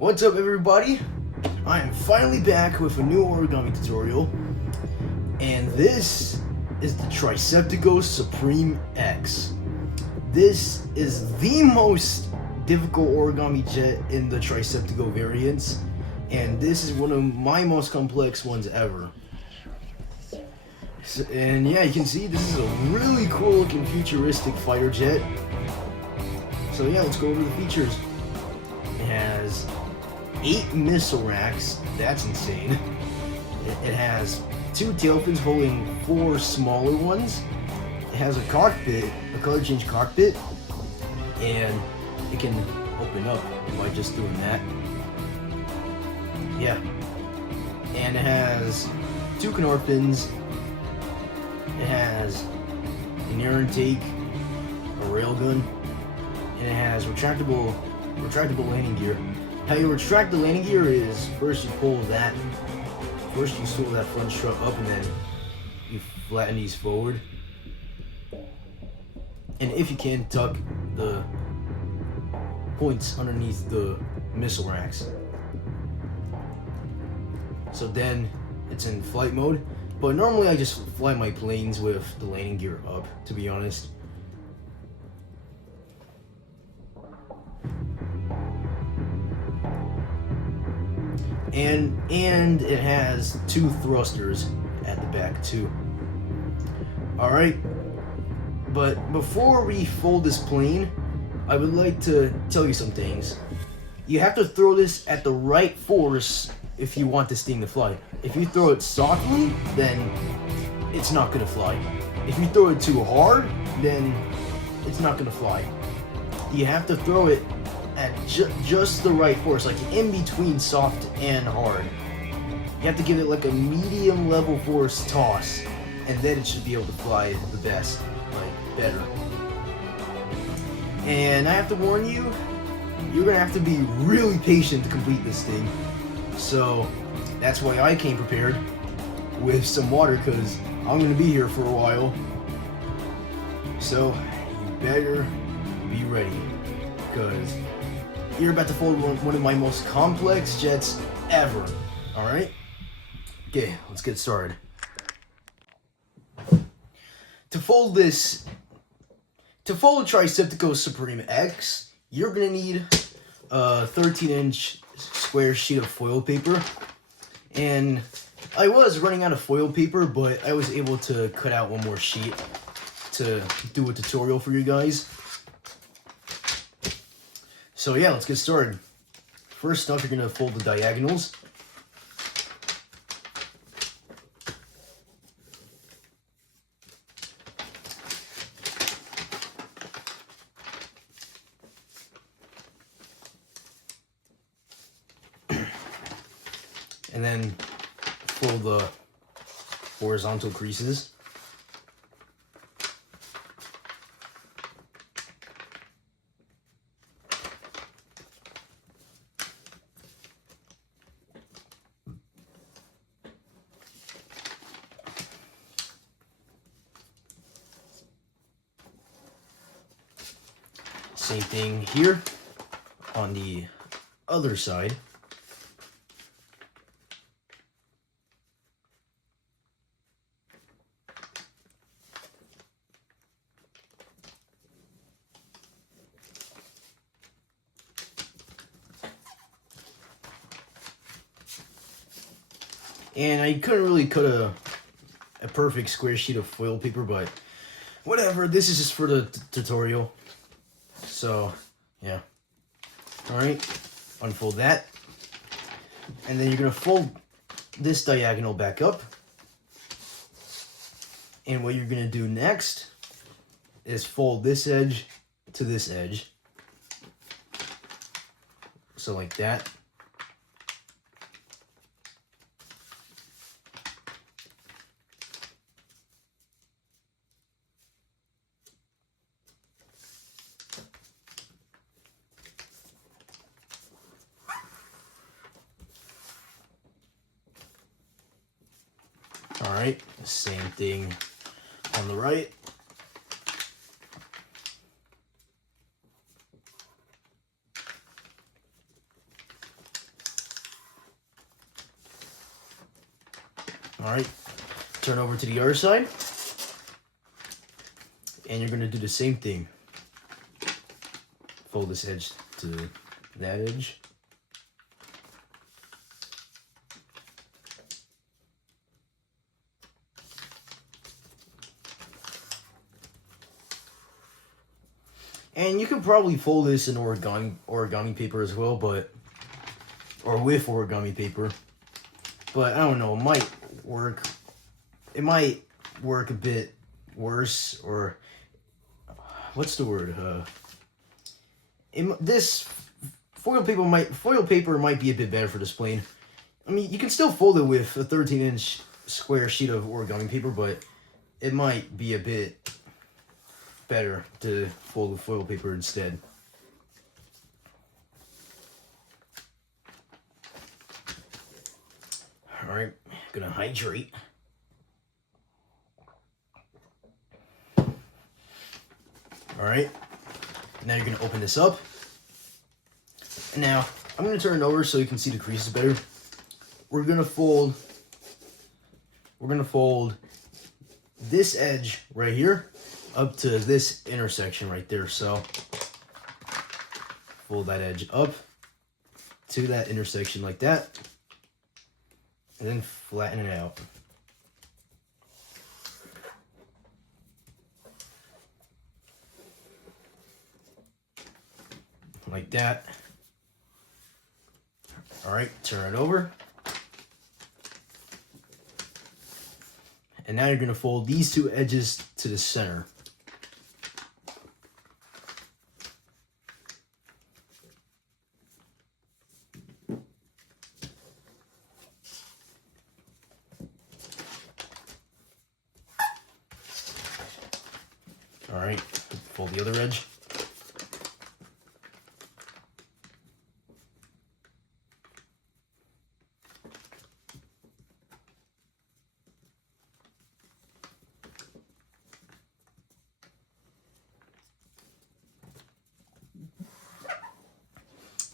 What's up, everybody? I am finally back with a new origami tutorial, and this is the Tryseptico Supreme X. This is the most difficult origami jet in the Tryseptico variants, and this is one of my most complex ones ever. And yeah, you can see this is a really cool looking futuristic fighter jet. So yeah, let's go over the features. It has 8 missile racks. That's insane. It has 2 tail fins holding 4 smaller ones. It has a cockpit, a color change cockpit, and it can open up by just doing that. Yeah. And it has 2 canard fins. It has an air intake, a railgun, and it has retractable landing gear. How you retract the landing gear is first you pull that front strut up, and then you flatten these forward. And if you can, tuck the points underneath the missile racks. So then it's in flight mode. But normally I just fly my planes with the landing gear up, to be honest. And it has 2 thrusters at the back too. Alright, but before we fold this plane, I would like to tell you some things. You have to throw this at the right force if you want this thing to fly. If you throw it softly, then it's not gonna fly. If you throw it too hard, then it's not gonna fly. You have to throw it at just the right force, like in between soft and hard. You have to give it like a medium level force toss, and then it should be able to fly the best, like better. And I have to warn you, you're gonna have to be really patient to complete this thing. So that's why I came prepared with some water, because I'm gonna be here for a while. So you better be ready, because you're about to fold one of my most complex jets ever. Alright? Okay, let's get started. To fold a Tryseptico Supreme X, you're gonna need a 13-inch square sheet of foil paper. And I was running out of foil paper, but I was able to cut out one more sheet to do a tutorial for you guys. So yeah, let's get started. First up, you're gonna fold the diagonals. And then fold the horizontal creases. Same thing here on the other side. And I couldn't really cut a perfect square sheet of foil paper, but whatever, this is just for the tutorial. So, yeah. Alright, unfold that. And then you're going to fold this diagonal back up. And what you're going to do next is fold this edge to this edge. So like that. Alright, same thing on the right. All right, turn over to the other side. And you're gonna do the same thing. Fold this edge to that edge. And you could probably fold this in origami paper as well, or with origami paper. But I don't know, it might work. It might work a bit worse, or what's the word? This foil paper might be a bit better for this plane. I mean, you can still fold it with a 13-inch square sheet of origami paper, but it might be a bit better to fold with foil paper instead. All right, gonna hydrate. All right, now you're gonna open this up. And now I'm gonna turn it over so you can see the creases better. We're gonna fold this edge right here up to this intersection right there. So fold that edge up to that intersection like that, and then flatten it out. Like that. All right, turn it over. And now you're gonna fold these two edges to the center. All right, fold the other edge.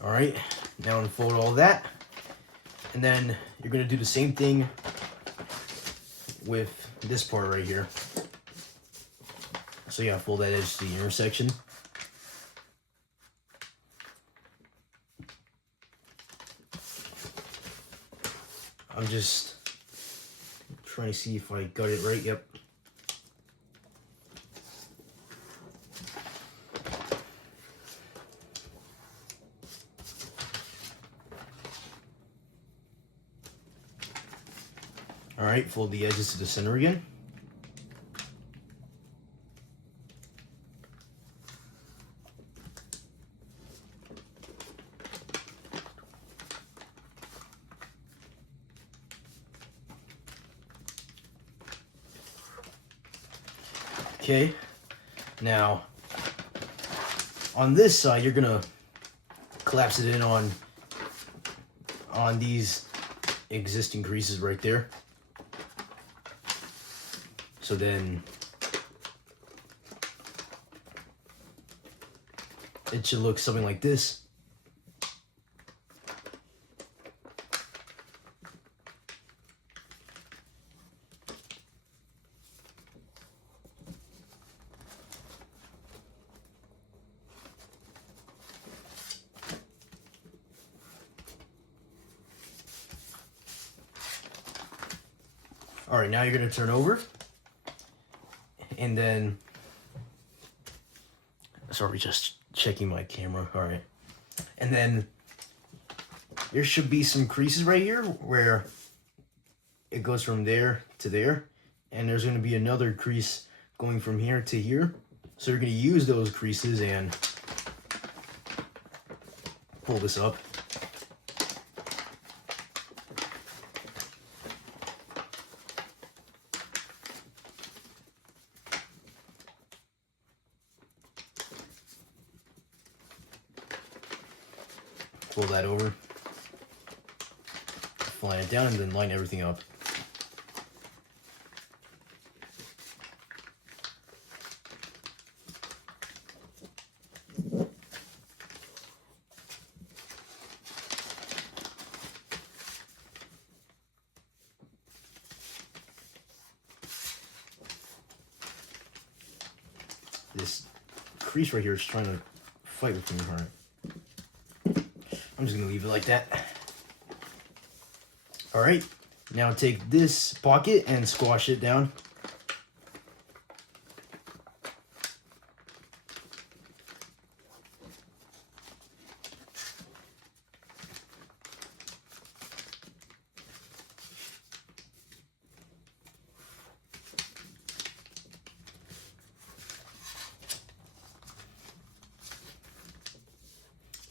All right, now unfold all that, and then you're gonna do the same thing with this part right here. So yeah, fold that edge to the intersection. I'm just trying to see if I got it right. Yep. All right, fold the edges to the center again. Okay, now on this side, you're gonna collapse it in on these existing creases right there. So then it should look something like this. All right, now you're gonna turn over. And then, sorry, just checking my camera. All right. And then there should be some creases right here where it goes from there to there. And there's going to be another crease going from here to here. So you're going to use those creases and pull this up. Pull that over, line it down, and then line everything up. This crease right here is trying to fight with me. All right. I'm just gonna leave it like that. All right. Now take this pocket and squash it down.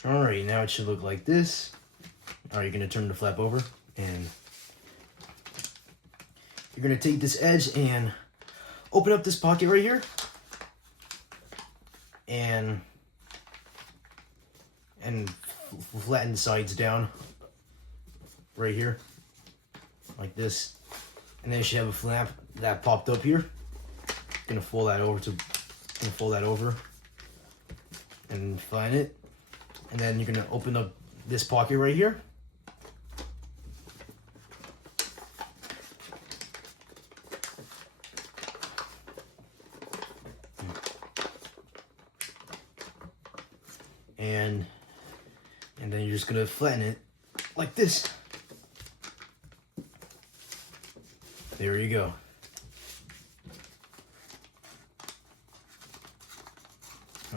Alright, now it should look like this. Alright, you're going to turn the flap over and you're going to take this edge and open up this pocket right here and flatten the sides down right here like this. And then you should have a flap that popped up here. Going to fold that over and flatten it. And then you're gonna open up this pocket right here. And then you're just gonna flatten it like this. There you go.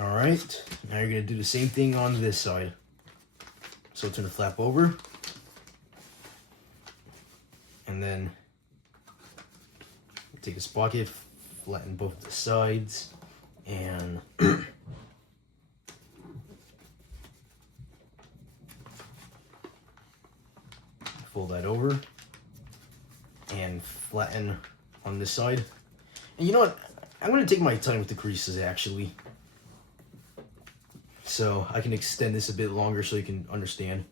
All right, now you're gonna do the same thing on this side. So turn the flap over, and then take a pocket, flatten both the sides, and fold that over, and flatten on this side. And you know what? I'm gonna take my time with the creases actually. So I can extend this a bit longer so you can understand.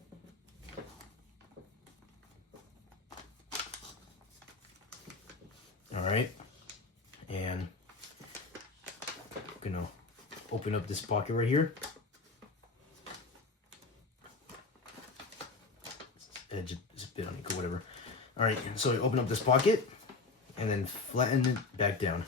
All right, and I'm gonna open up this pocket right here. Edge is a bit unequal, whatever. All right, so I open up this pocket and then flatten it back down.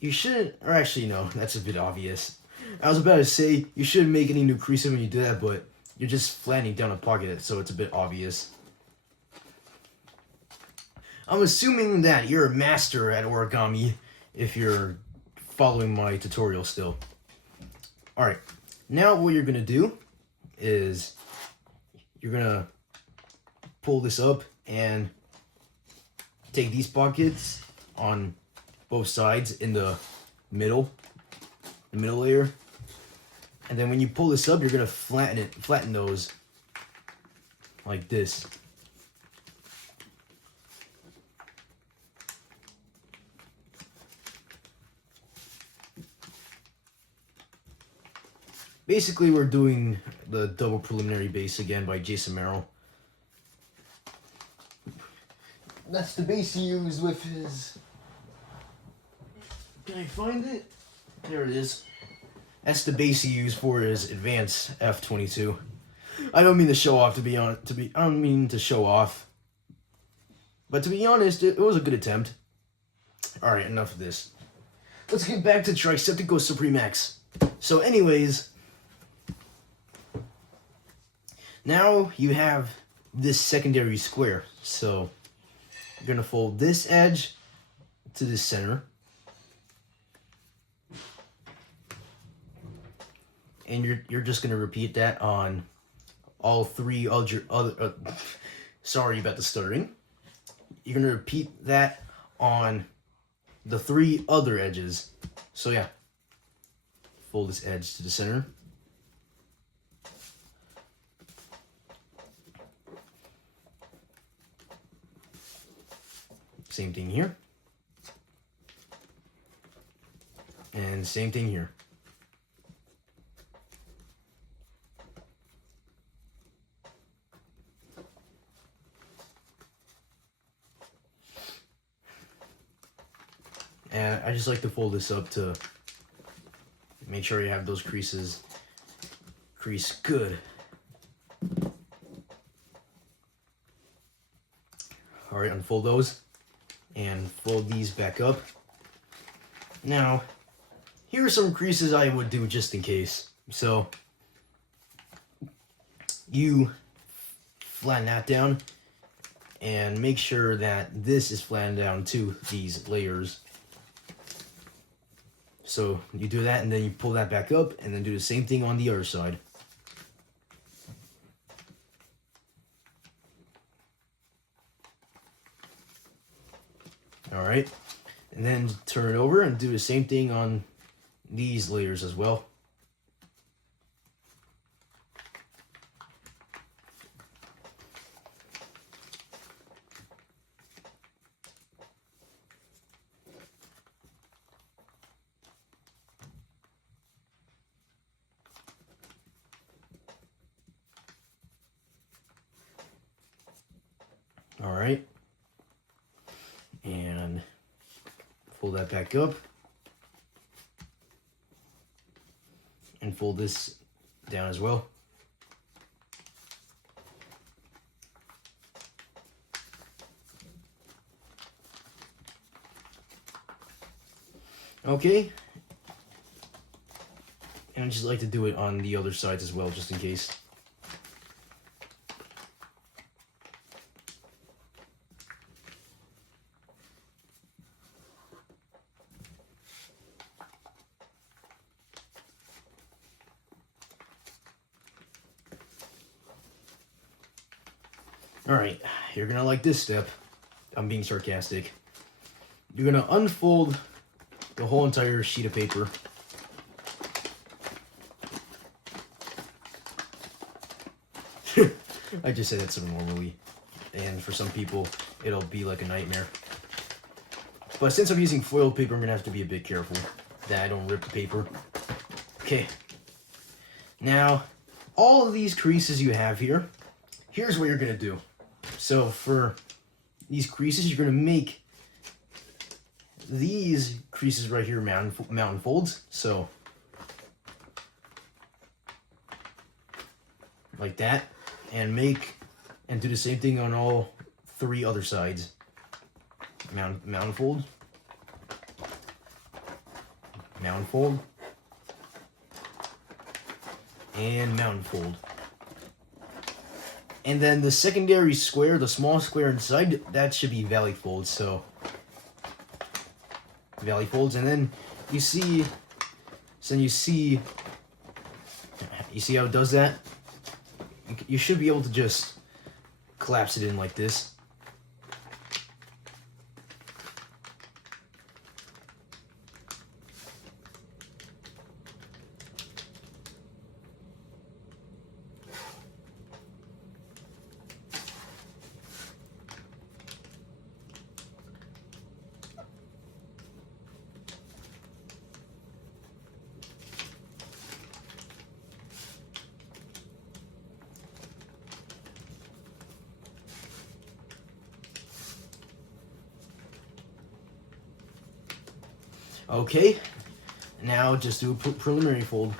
You shouldn't, or actually no, that's a bit obvious. I was about to say you shouldn't make any new creases when you do that, but you're just flattening down a pocket, so it's a bit obvious. I'm assuming that you're a master at origami if you're following my tutorial still. Alright, now what you're gonna do is you're gonna pull this up and take these pockets on both sides in the middle layer, and then when you pull this up, you're gonna flatten those like this. Basically, we're doing the double preliminary base again by Jason Merrill. That's the base he used with his... Can I find it? There it is. That's the base he used for his advanced F22. I don't mean to show off, I don't mean to show off. But to be honest, it was a good attempt. Alright, enough of this. Let's get back to Tryseptico Supreme X. So anyways, now you have this secondary square. So you're gonna fold this edge to the center. And you're just gonna repeat that on all three other sorry about the stuttering. You're gonna repeat that on the three other edges. So yeah, fold this edge to the center. Same thing here. And same thing here. And I just like to fold this up to make sure you have those creases crease good. All right, unfold those and fold these back up. Now, here are some creases I would do just in case. So, you flatten that down and make sure that this is flattened down to these layers. So you do that and then you pull that back up and then do the same thing on the other side. Alright, and then turn it over and do the same thing on these layers as well. Alright, and fold that back up and fold this down as well. Okay, and I just like to do it on the other sides as well, just in case. Alright, you're gonna like this step. I'm being sarcastic. You're gonna unfold the whole entire sheet of paper. I just said that so normally, and for some people, it'll be like a nightmare. But since I'm using foiled paper, I'm gonna have to be a bit careful that I don't rip the paper. Okay. Now, all of these creases you have here, here's what you're gonna do. So for these creases, you're gonna make these creases right here mountain folds. So like that, and do the same thing on all three other sides. Mountain fold, mountain fold, and mountain fold. And then the secondary square, the small square inside, that should be valley folds. So valley folds, and then you see how it does that? You should be able to just collapse it in like this. Okay, now just do a preliminary fold.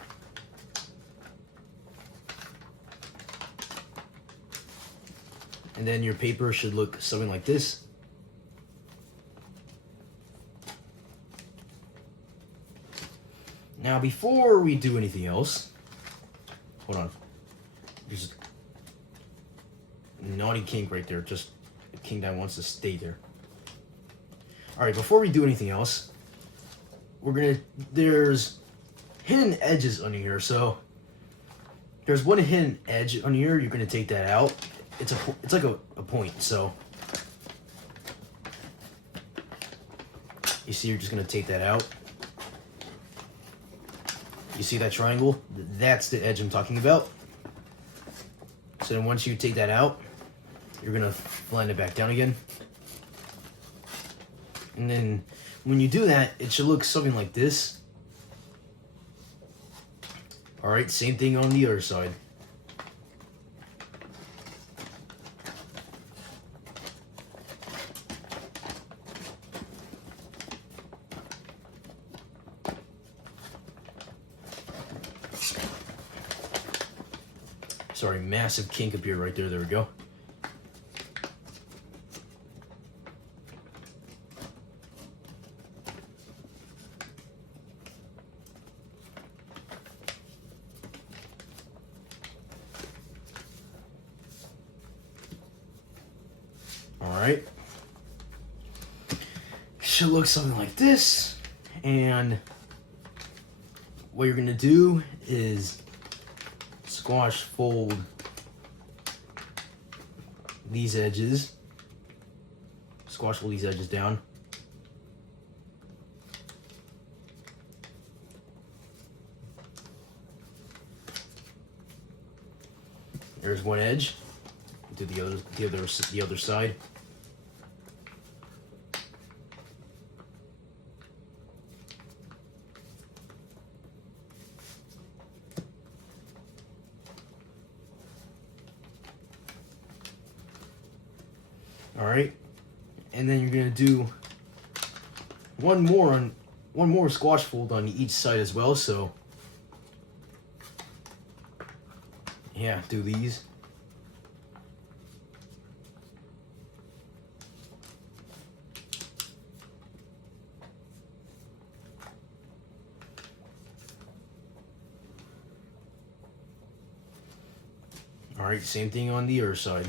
And then your paper should look something like this. Now before we do anything else, hold on. There's a naughty kink right there, just a kink that wants to stay there. Alright, before we do anything else, there's hidden edges under here. So there's one hidden edge under here. You're gonna take that out. It's like a point. So you see, you're just gonna take that out. You see that triangle? That's the edge I'm talking about. So then once you take that out, you're gonna blend it back down again. And then when you do that, it should look something like this. Alright, same thing on the other side. Sorry, massive kink up here right there. There we go. Alright. Should look something like this. And what you're gonna do is squash fold these edges. Squash fold these edges down. There's one edge. Do the other side. All right, and then you're gonna do one more squash fold on each side as well. So yeah, do these. All right, same thing on the other side.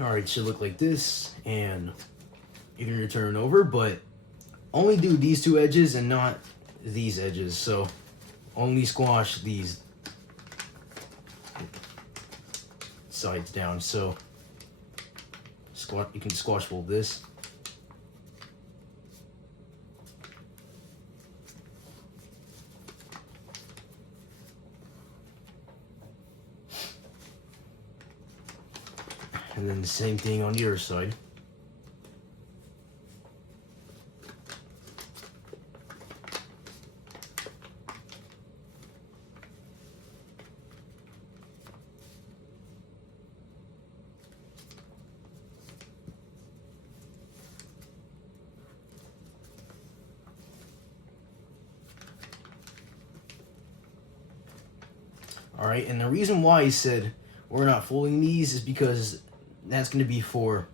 Alright, it should look like this, and you're going to turn it over, but only do these two edges and not these edges, so only squash these sides down. So you can squash fold this. And then the same thing on the other side. All right, and the reason why I said we're not folding these is because that's going to be for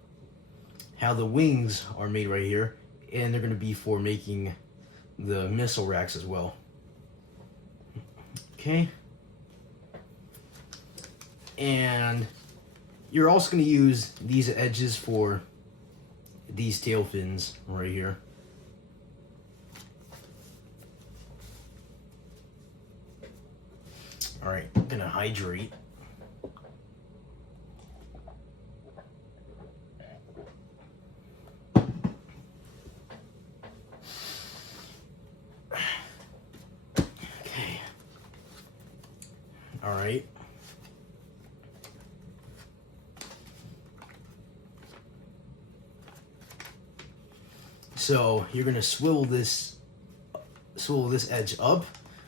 how the wings are made right here, and they're going to be for making the missile racks as well. Okay. And you're also going to use these edges for these tail fins right here. All right, I'm going to hydrate. All right. So you're gonna swivel this edge up,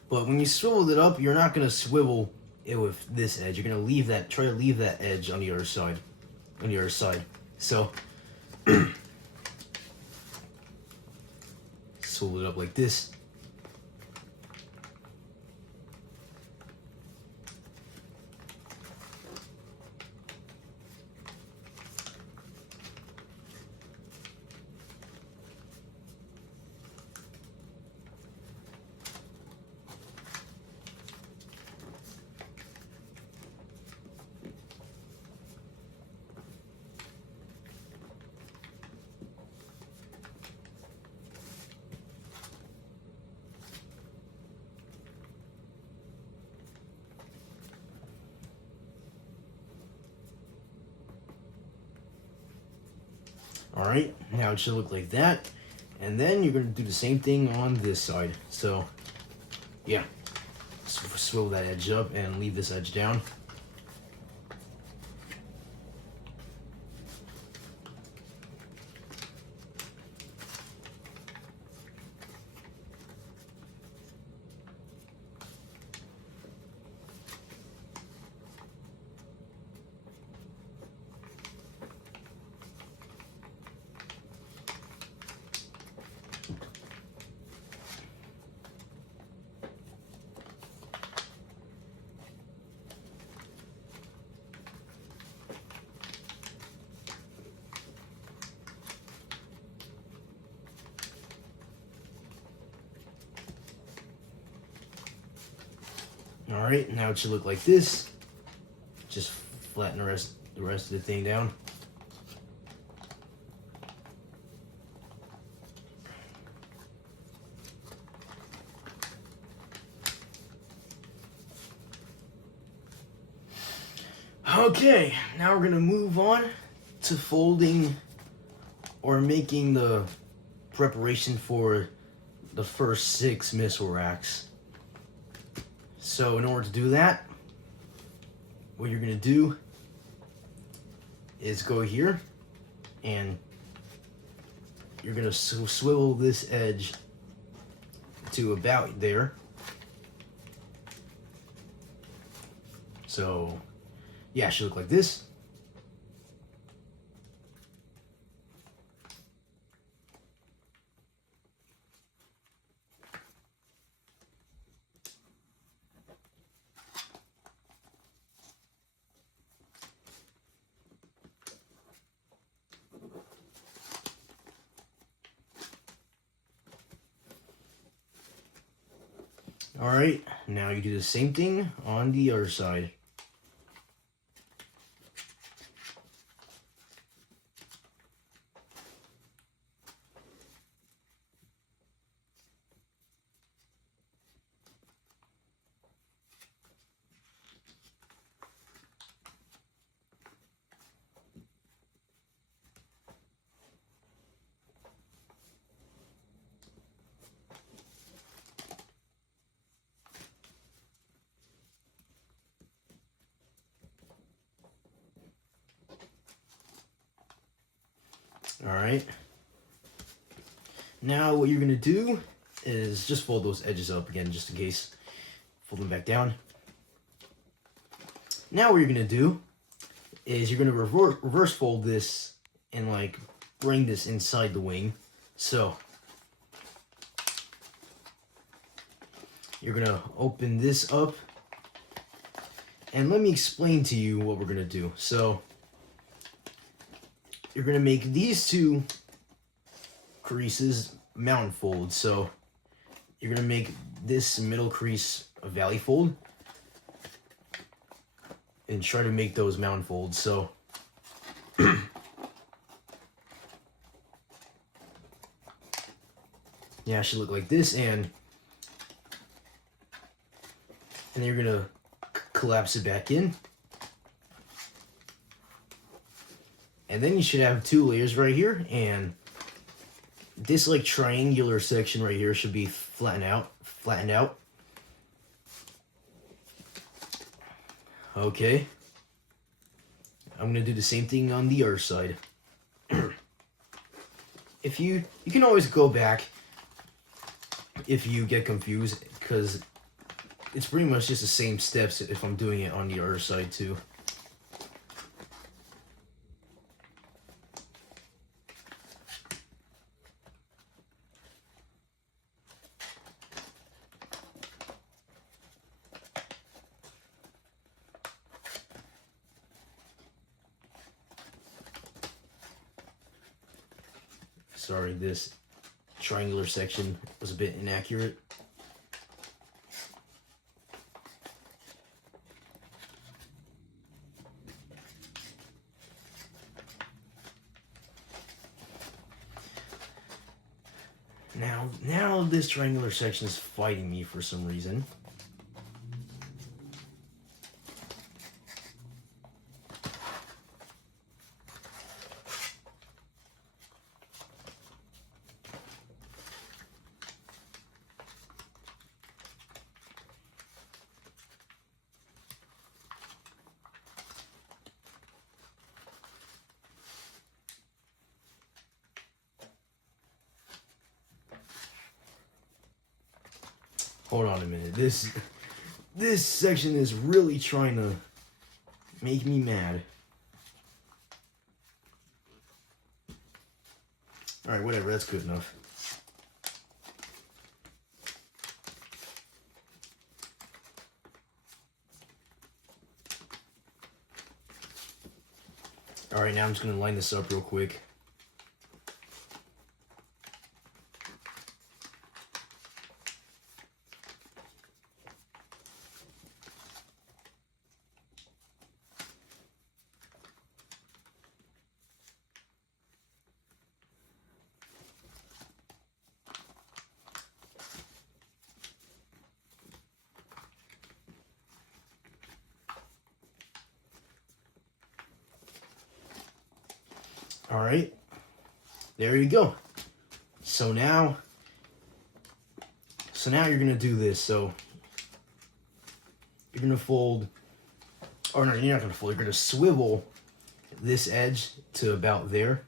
but when you swivel it up, you're not gonna swivel it with this edge. You're gonna try to leave that edge on the other side. So swivel it up like this. All right, now it should look like that. And then you're gonna do the same thing on this side. So yeah, swivel that edge up and leave this edge down. Alright, now it should look like this. Just flatten the rest of the thing down. Okay, now we're gonna move on to folding or making the preparation for the first 6 missile racks. So in order to do that, what you're gonna do is go here and you're gonna swivel this edge to about there. So yeah, it should look like this. Alright, now you do the same thing on the other side. Alright. Now what you're going to do is just fold those edges up again, just in case. Fold them back down. Now what you're going to do is you're going to reverse fold this and like bring this inside the wing. So you're going to open this up. And let me explain to you what we're going to do. So you're going to make these 2 creases mountain folds. So you're going to make this middle crease a valley fold and try to make those mountain folds. So yeah, it should look like this, and then you're going to collapse it back in. And then you should have 2 layers right here, and this like triangular section right here should be flattened out. Okay. I'm gonna do the same thing on the other side. If you can always go back if you get confused, because it's pretty much just the same steps if I'm doing it on the other side too. Sorry, this triangular section was a bit inaccurate. Now this triangular section is fighting me for some reason. Hold on a minute. This section is really trying to make me mad. Alright, whatever, that's good enough. Alright, now I'm just going to line this up real quick. All right, there you go. So now you're gonna do this. So you're gonna fold, or no, you're not gonna fold. You're gonna swivel this edge to about there.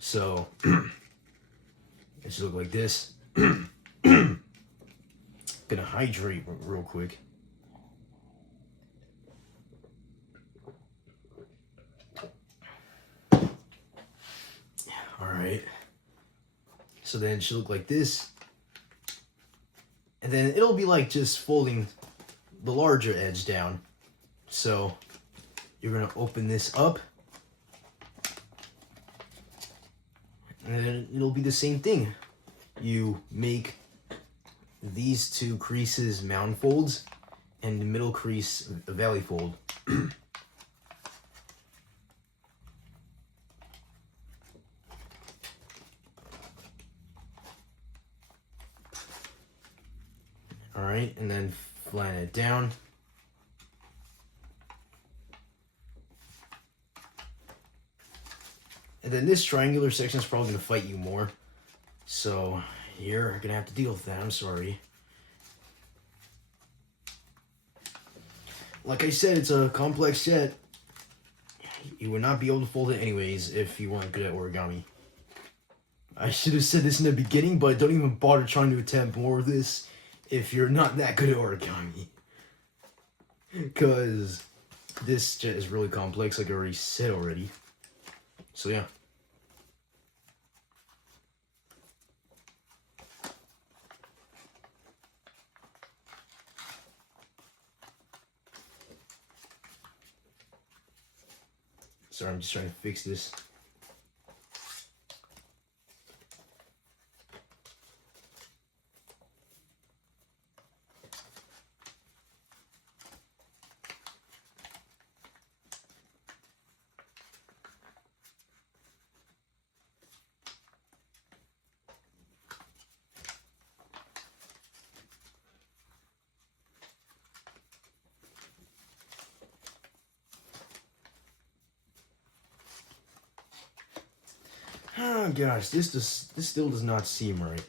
So it should look like this. Gonna hydrate real quick. All right. So then it should look like this. And then it'll be like just folding the larger edge down. So you're gonna open this up. And then it'll be the same thing. You make these two creases mound folds and the middle crease a valley fold. All right, and then flatten it down. And then this triangular section is probably going to fight you more. So you're going to have to deal with that. I'm sorry. Like I said, it's a complex set. You would not be able to fold it anyways if you weren't good at origami. I should have said this in the beginning, but don't even bother trying to attempt more of this if you're not that good at origami. Because this set is really complex, like I already said already. So yeah. Sorry, I'm just trying to fix this. Oh gosh, this still does not seem right.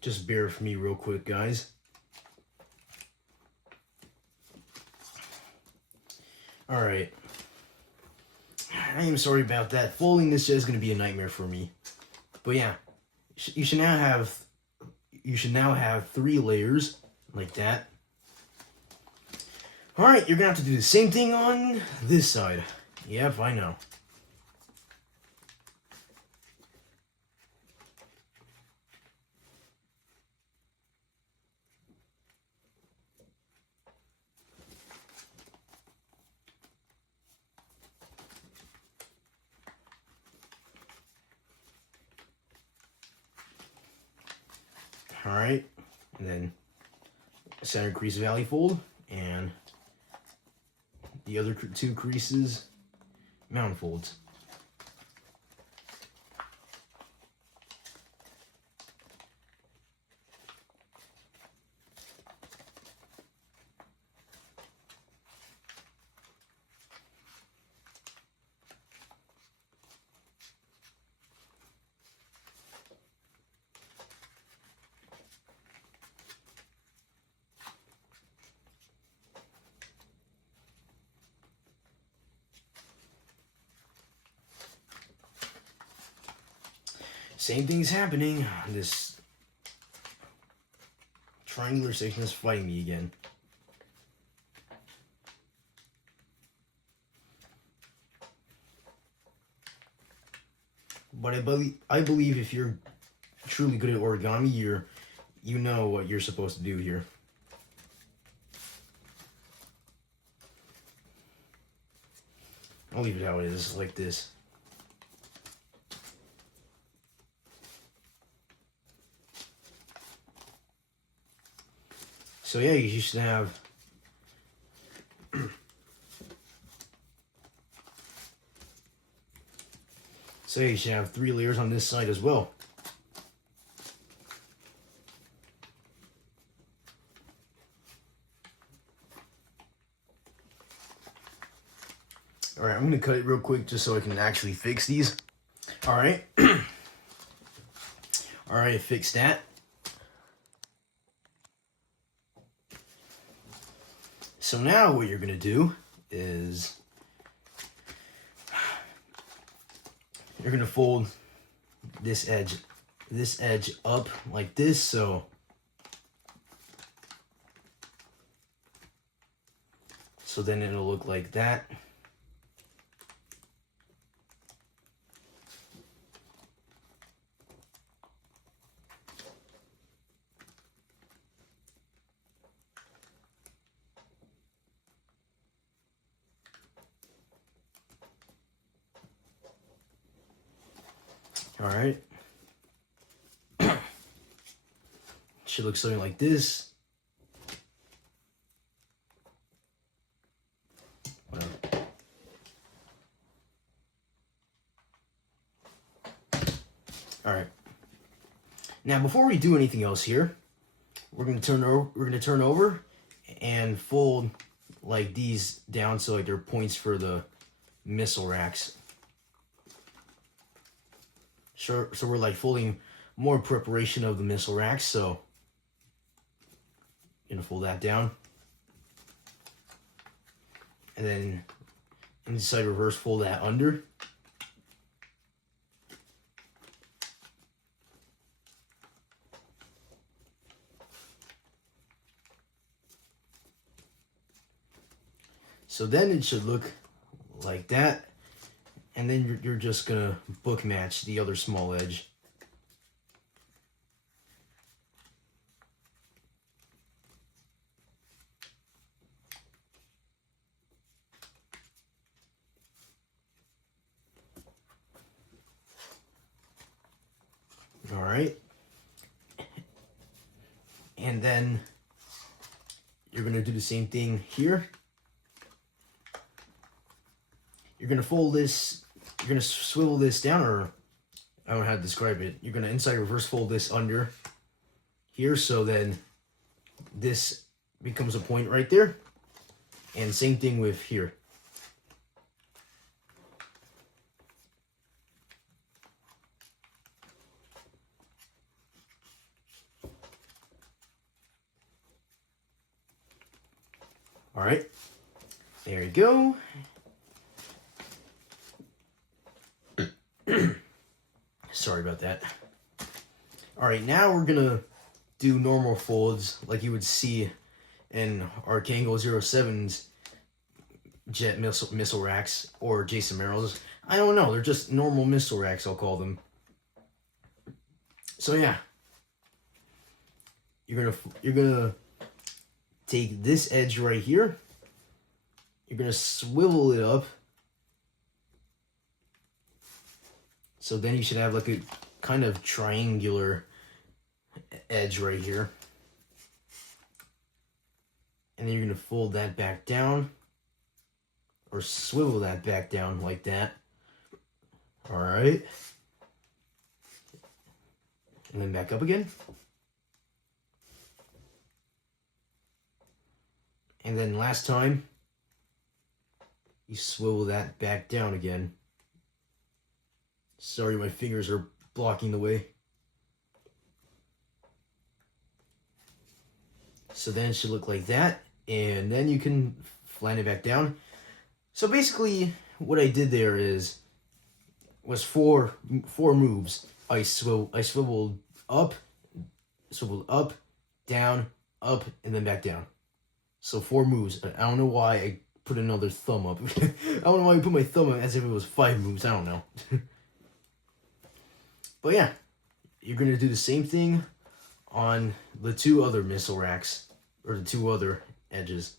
Just bear with me real quick, guys. Alright. I am sorry about that. Folding this is going to be a nightmare for me. But yeah, you should now have 3 layers like that. Alright, you're going to have to do the same thing on this side. Yep, I know. Alright, and then center crease valley fold, and the other 2 creases mound folds. Same thing's happening. This triangular section is fighting me again. But I believe if you're truly good at origami, you know what you're supposed to do here. I'll leave it how it is, like this. So yeah, you should have so you should have 3 layers on this side as well. All right, I'm gonna cut it real quick just so I can actually fix these. All right. All right, fix that. So now what you're gonna do is you're gonna fold this edge up like this, so then it'll look like that. All right. Should look something like this. Whatever. All right. Now, before we do anything else here, we're gonna turn over and fold like these down so like they're points for the missile racks. So we're like folding more preparation of the missile racks, so gonna fold that down. And then inside reverse fold that under. So then it should look like that. And then you're just gonna book match the other small edge. All right. And then you're gonna do the same thing here. You're gonna fold this, you're gonna swivel this down, or I don't know how to describe it. You're gonna inside reverse fold this under here, so then this becomes a point right there. And same thing with here. All right, there you go. Sorry about that. All right, now we're gonna do normal folds like you would see in Archango 07's jet missile racks or Jason Merrill's. I don't know, they're just normal missile racks, I'll call them. So yeah, you're gonna take this edge right here. You're gonna swivel it up. So then you should have like a kind of triangular edge right here. And then you're gonna fold that back down, or swivel that back down like that. All right. And then back up again. And then last time, you swivel that back down again. Sorry, my fingers are blocking the way. So then it should look like that, and then you can flatten it back down. So basically, what I did there was four moves. I swiveled up, down, up, and then back down. So 4 moves. I don't know why I put another thumb up. I don't know why I put my thumb up as if it was 5 moves. I don't know. But yeah, you're going to do the same thing on the 2 other missile racks, or the 2 other edges.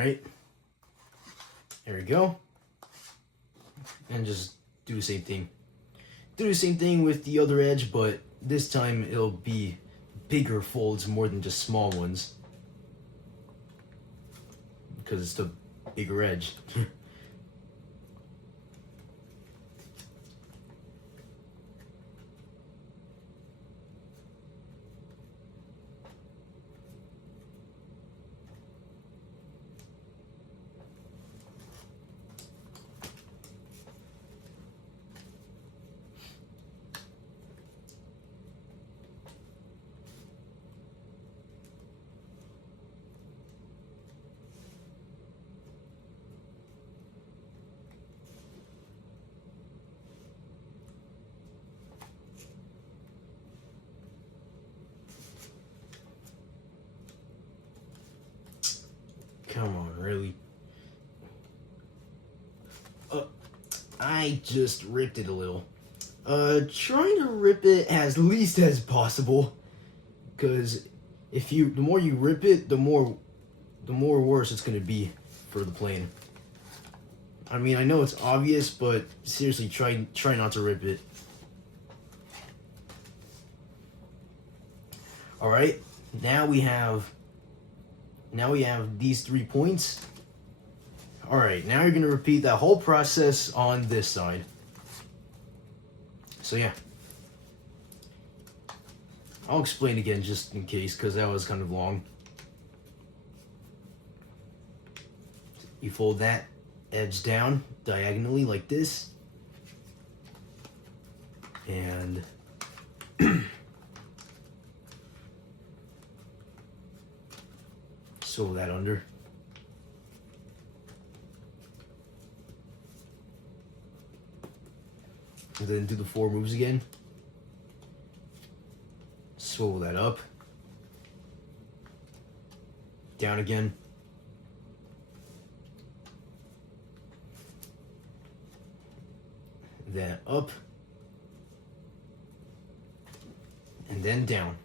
Alright. There we go. And just do the same thing. Do the same thing with the other edge, but this time it'll be bigger folds more than just small ones. Because it's the bigger edge. Come on, really? I just ripped it a little. Trying to rip it as least as possible, because the more you rip it, the more worse it's gonna be for the plane. I mean, I know it's obvious, but seriously, try not to rip it. All right, now we have these 3 points. All right, now you're gonna repeat that whole process on this side. So yeah, I'll explain again just in case, because that was kind of long. You fold that edge down diagonally like this, and sew that under. And then do the 4 moves again. Swivel that up. Down again. Then up. And then down.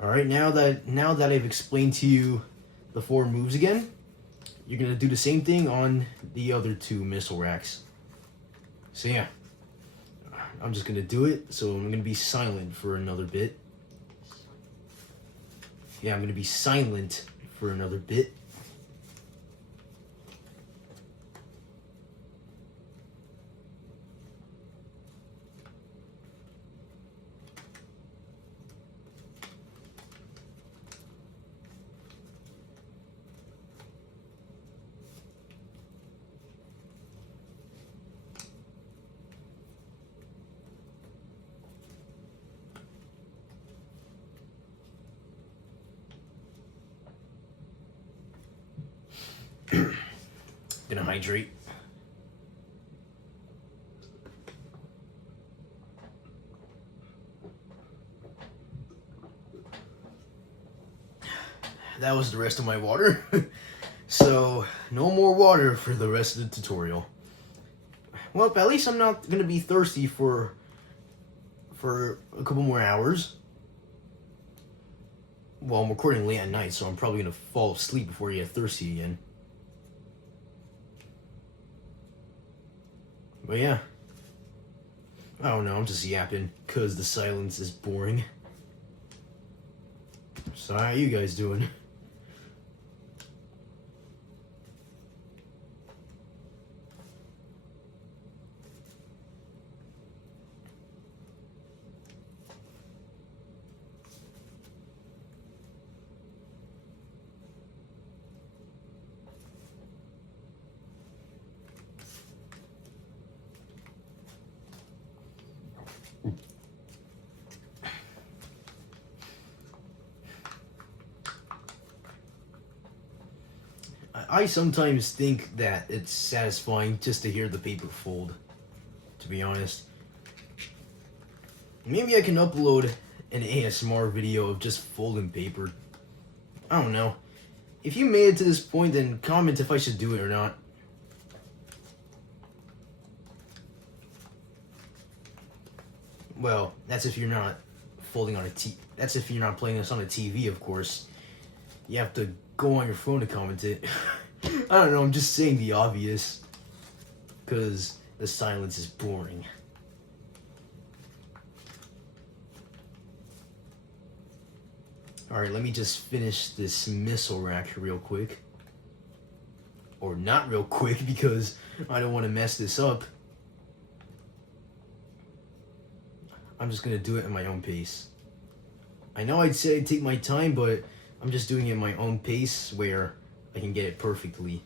All right, now that I've explained to you the 4 moves again, you're gonna do the same thing on the other 2 missile racks. So yeah, I'm just gonna do it. So I'm gonna be silent for another bit. Yeah, I'm gonna be silent for another bit. Gonna hydrate. That was the rest of my water. So no more water for the rest of the tutorial. Well, at least I'm not gonna be thirsty for a couple more hours. Well, I'm recording late at night, so I'm probably gonna fall asleep before I get thirsty again. But yeah, I don't know, I'm just yapping because the silence is boring. So how you guys doing? I sometimes think that it's satisfying just to hear the paper fold, to be honest. Maybe I can upload an ASMR video of just folding paper. I don't know. If you made it to this point, then comment if I should do it or not. Well, that's if you're not folding on a that's if you're not playing this on a TV, of course. You have to go on your phone to comment it. I don't know, I'm just saying the obvious. Because the silence is boring. Alright, let me just finish this missile rack real quick. Or not real quick, because I don't want to mess this up. I'm just going to do it at my own pace. I know I'd say I'd take my time, but I'm just doing it at my own pace where I can get it perfectly.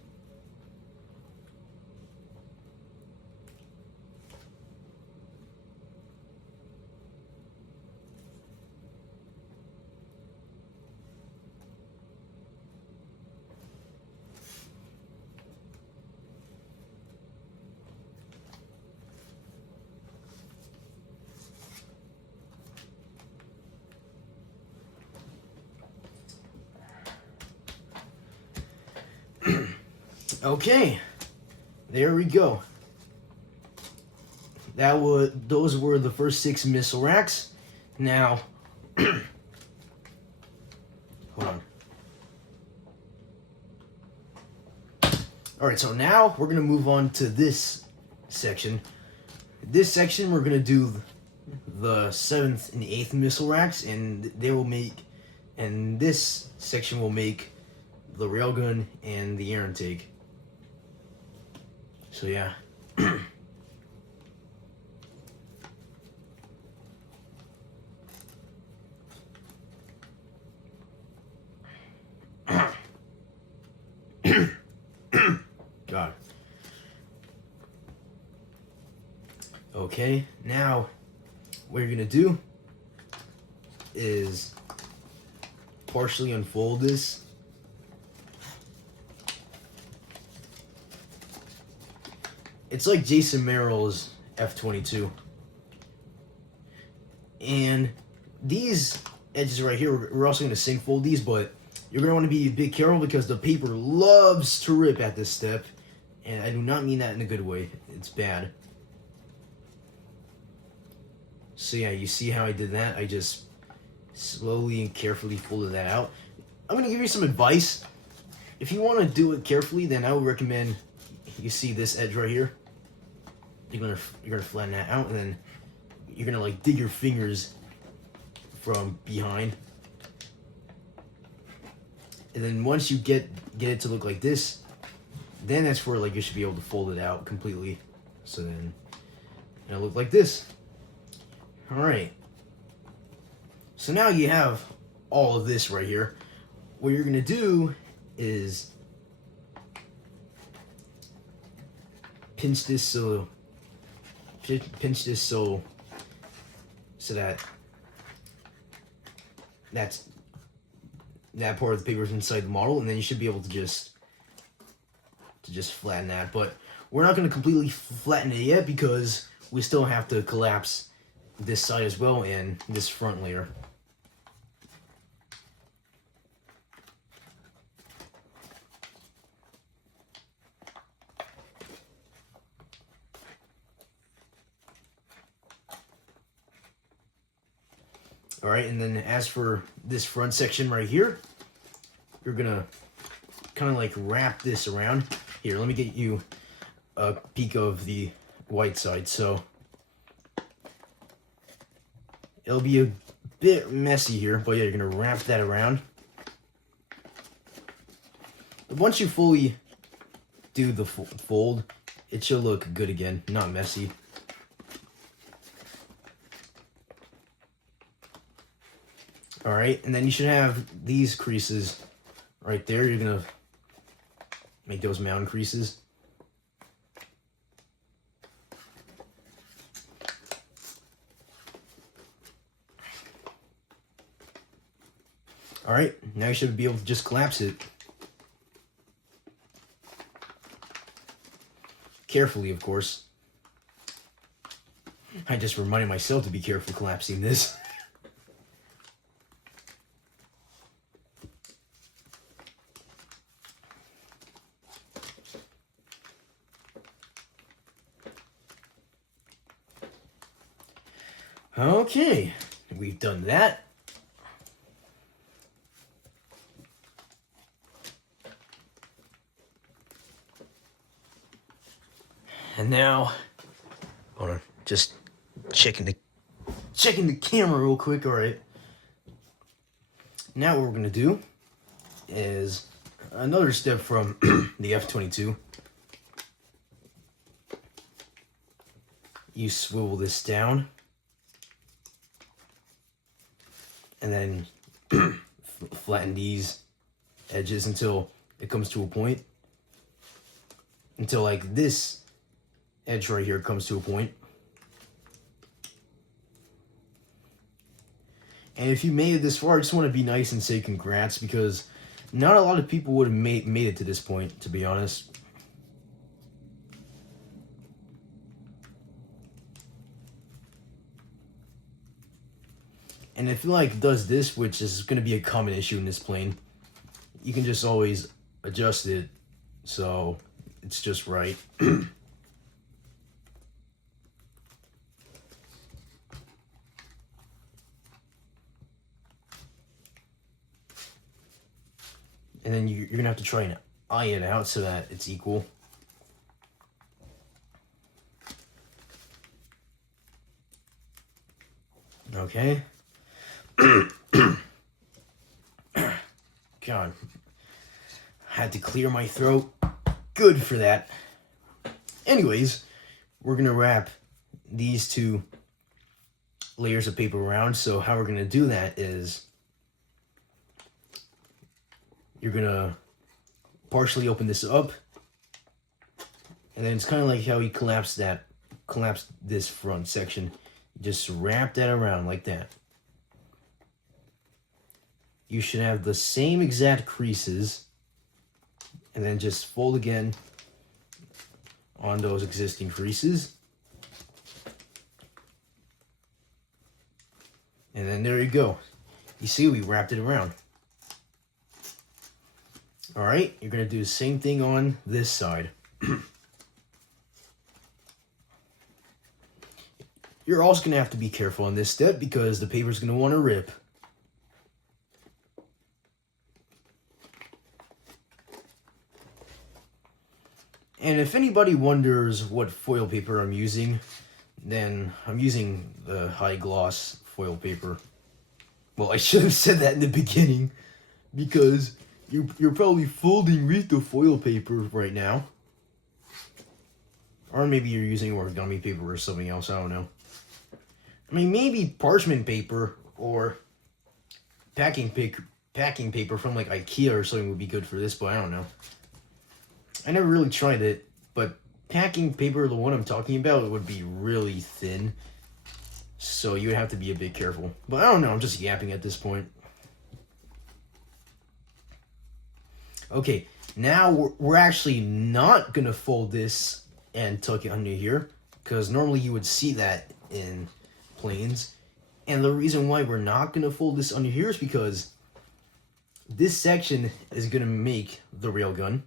Okay, there we go. Those were the first 6 missile racks. Now, hold on. All right, so now we're gonna move on to this section. This section we're gonna do the 7th and 8th missile racks, and and this section will make the railgun and the air intake. So yeah. God. Okay, now what you're gonna do is partially unfold this. It's like Jason Merrill's F-22. And these edges right here, we're also going to sync fold these, but you're going to want to be a bit careful because the paper loves to rip at this step. And I do not mean that in a good way. It's bad. So yeah, you see how I did that? I just slowly and carefully folded that out. I'm going to give you some advice. If you want to do it carefully, then I would recommend you see this edge right here. You're gonna flatten that out, and then you're gonna like dig your fingers from behind, and then once you get it to look like this, then that's where like you should be able to fold it out completely. So then it'll look like this. All right. So now you have all of this right here. What you're gonna do is pinch this so that that part of the paper is inside the model, and then you should be able to just flatten that. But we're not going to completely flatten it yet because we still have to collapse this side as well and this front layer. All right, and then as for this front section right here, you're gonna kind of like wrap this around. Here, let me get you a peek of the white side. So it'll be a bit messy here, but yeah, you're gonna wrap that around. But once you fully do the fold, it should look good again, not messy. All right, and then you should have these creases right there. You're gonna make those mound creases. All right, now you should be able to just collapse it. Carefully, of course. I just reminded myself to be careful collapsing this. Okay, we've done that. And now, hold on, just checking the camera real quick. All right. Now what we're gonna do is another step from the F-22. You swivel this down, and then flatten these edges until it comes to a point. Until like this edge right here comes to a point. And if you made it this far, I just want to be nice and say congrats, because not a lot of people would have made it to this point, to be honest. And if you like does this, which is going to be a common issue in this plane, you can just always adjust it so it's just right. And then you're going to have to try and eye it out so that it's equal. Okay. God. Had to clear my throat. Good for that. Anyways, we're going to wrap these two layers of paper around. So how we're going to do that is you're going to partially open this up. And then it's kind of like how you collapse this front section. Just wrap that around like that. You should have the same exact creases, and then just fold again on those existing creases. And then there you go. You see, we wrapped it around. All right, you're gonna do the same thing on this side. You're also gonna have to be careful on this step because the paper's gonna want to rip. And if anybody wonders what foil paper I'm using, then I'm using the high-gloss foil paper. Well, I should have said that in the beginning, because you're probably folding with the foil paper right now. Or maybe you're using origami paper or something else, I don't know. I mean, maybe parchment paper or packing paper from like IKEA or something would be good for this, but I don't know. I never really tried it, but packing paper, the one I'm talking about, it would be really thin. So you would have to be a bit careful. But I don't know, I'm just yapping at this point. Okay, now we're actually not going to fold this and tuck it under here, because normally you would see that in planes. And the reason why we're not going to fold this under here is because this section is going to make the railgun.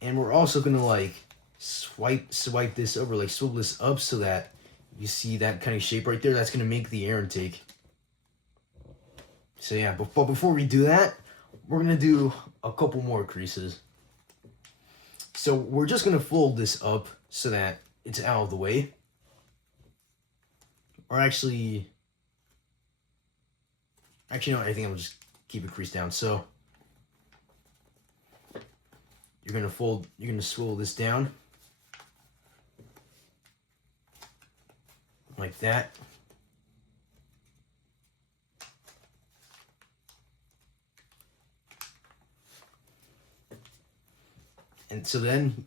And we're also going to like swipe this over, like swivel this up so that you see that kind of shape right there. That's going to make the air intake. So yeah, but before we do that, we're going to do a couple more creases. So we're just going to fold this up so that it's out of the way. Or actually no, I think I'll just keep it creased down. So you're going to swivel this down like that. And so then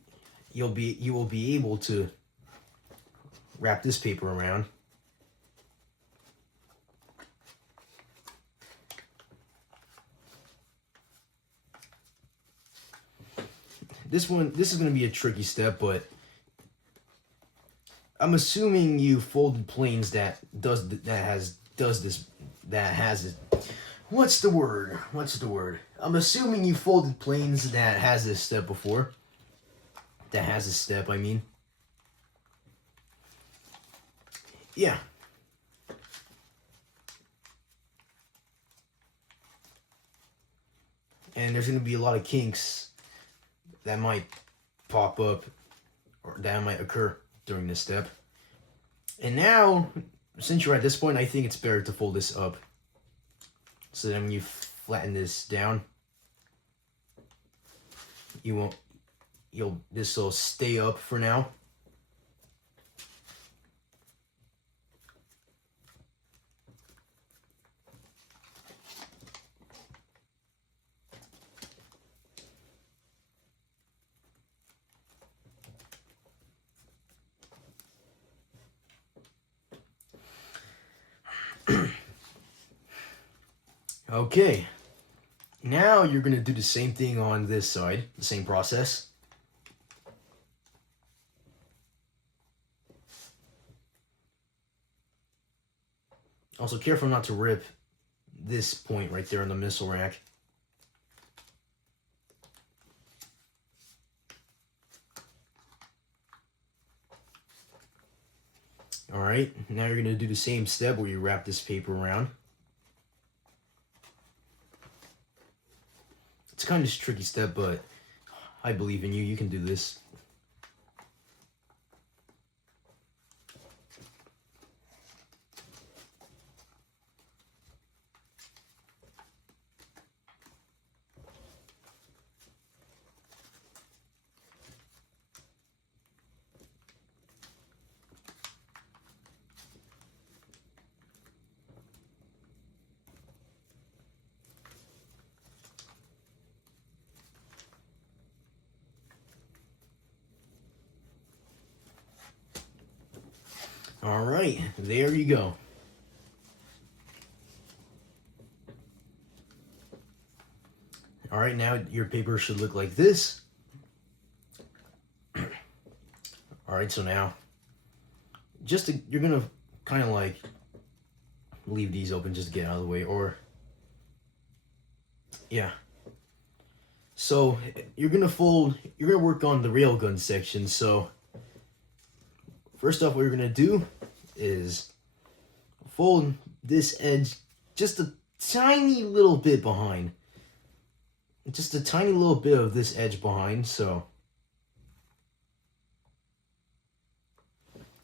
you will be able to wrap this paper around. This is going to be a tricky step, but I'm assuming you folded planes that has it. What's the word? I'm assuming you folded planes that has this step before. That has this step, I mean. yeah. And there's going to be a lot of kinks that might pop up or that might occur during this step. And now, since you're at this point, I think it's better to fold this up. So then when you flatten this down, this will stay up for now. Okay, now you're going to do the same thing on this side, the same process. Also, careful not to rip this point right there on the missile rack. Alright, now you're going to do the same step where you wrap this paper around. It's kind of a tricky step, but I believe in you. You can do this. All right, there you go. All right, now your paper should look like this. All right, so now you're gonna kind of like leave these open just to get out of the way, or yeah. So you're gonna work on the railgun section. So first off, what you're gonna do is fold this edge just a tiny little bit behind. Just a tiny little bit of this edge behind, so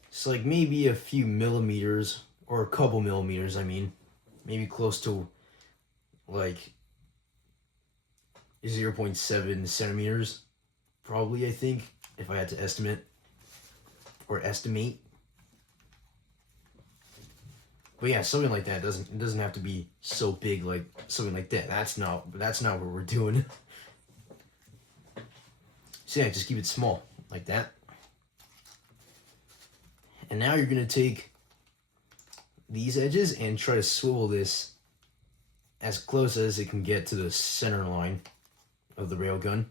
it's like maybe a few millimeters, or a couple millimeters, I mean. Maybe close to like 0.7 centimeters, probably, I think, if I had to estimate. But yeah, something like that it doesn't have to be so big, like something like that. That's not what we're doing. So yeah, just keep it small, like that. And now you're gonna take these edges and try to swivel this as close as it can get to the center line of the railgun.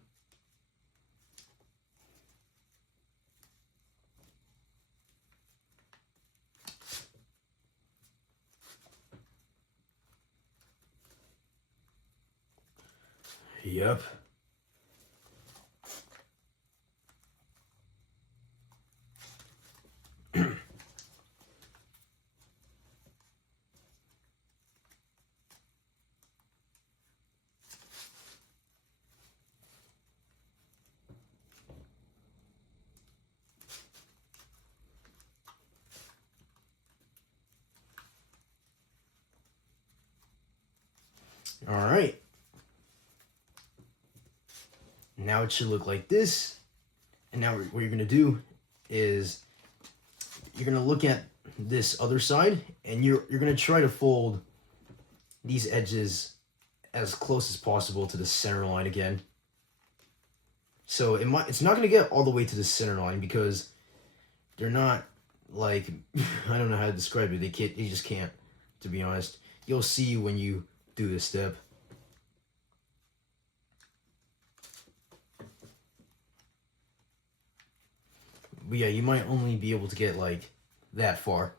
Yep. All right. Now it should look like this. And now what you're going to do is you're going to look at this other side, and you're going to try to fold these edges as close as possible to the center line again. So it's not going to get all the way to the center line because they're not like I don't know how to describe it. They just can't, to be honest. You'll see when you do this step. But yeah, you might only be able to get like that far.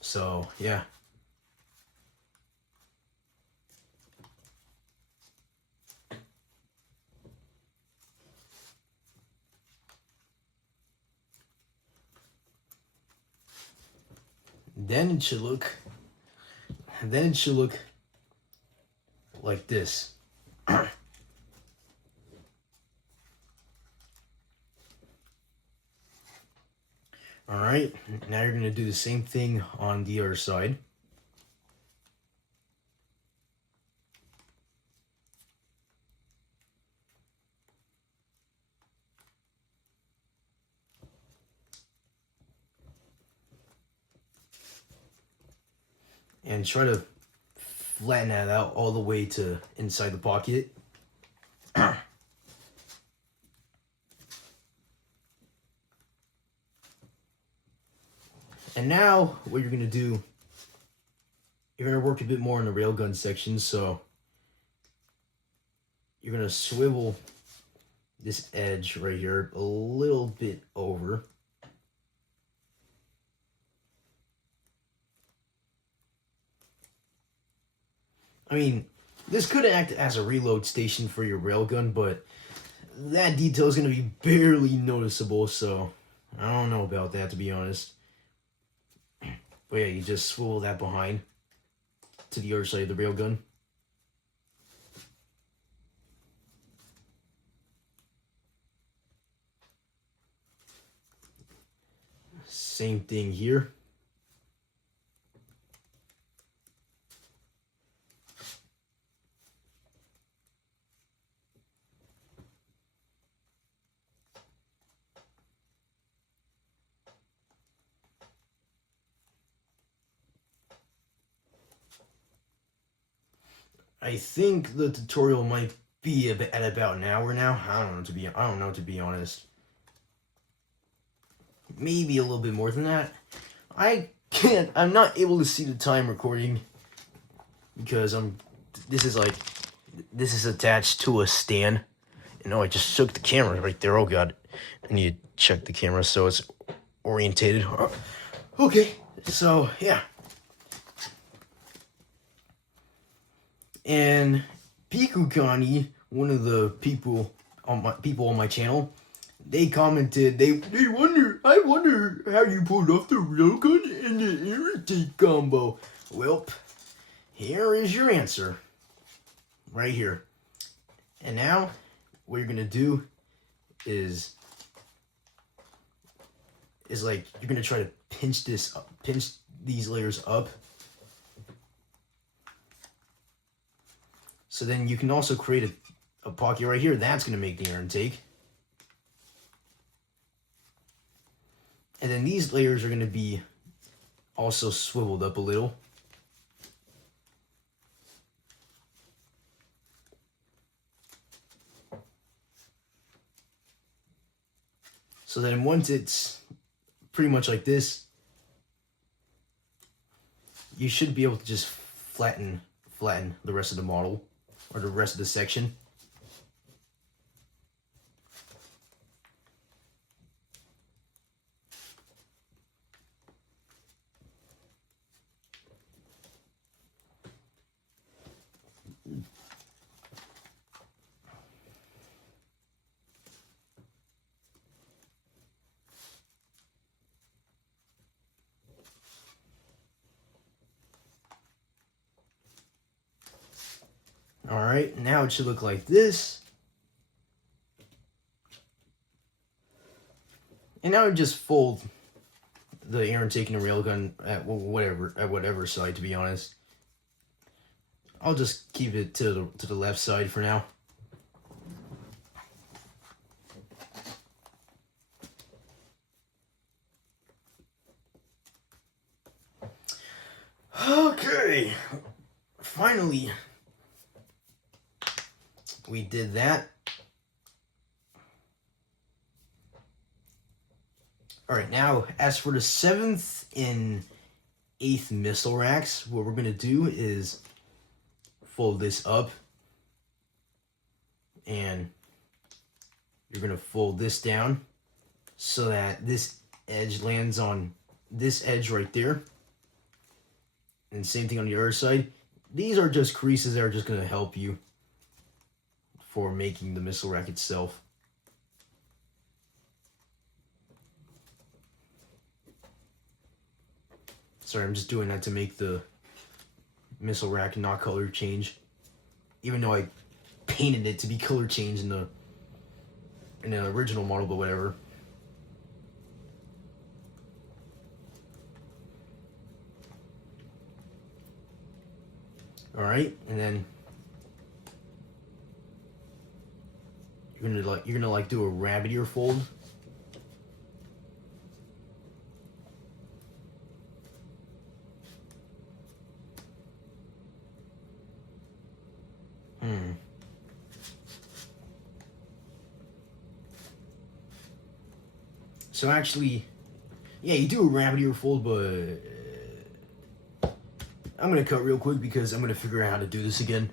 So yeah. then it should look like this. Alright, now you're going to do the same thing on the other side. And try to flatten that out all the way to inside the pocket. And now what you're going to do, you're going to work a bit more in the railgun section. So you're going to swivel this edge right here a little bit over. I mean, this could act as a reload station for your railgun, but that detail is going to be barely noticeable, so I don't know about that, to be honest. But yeah, you just swivel that behind to the other side of the railgun. Same thing here. I think the tutorial might be at about an hour now. I don't know to be honest. Maybe a little bit more than that. I'm not able to see the time recording because this is attached to a stand. You know, I just shook the camera right there. Oh god. I need to check the camera so it's orientated. Okay. So, yeah. And Pikukani, one of the people on my channel, they commented, I wonder how you pulled off the railgun and the irritate combo. Well, here is your answer. Right here. And now, what you're gonna do is like, you're gonna try to pinch these layers up. So then you can also create a pocket right here. That's going to make the air intake. And then these layers are going to be also swiveled up a little. So then once it's pretty much like this, you should be able to just flatten the rest of the model. Or the rest of the section. Alright, now it should look like this. And now I just fold the air intake and the railgun at whatever side, to be honest. I'll just keep it to the left side for now. Okay, finally, we did that. All right, now as for the 7th and 8th missile racks, what we're gonna do is fold this up, and you're gonna fold this down so that this edge lands on this edge right there. And same thing on the other side. These are just creases that are just gonna help you for making the missile rack itself. Sorry, I'm just doing that to make the missile rack not color change. Even though I painted it to be color changed in the original model, but whatever. All right, and then you're gonna do a rabbit ear fold. So actually, yeah, you do a rabbit ear fold, but I'm gonna cut real quick because I'm gonna figure out how to do this again.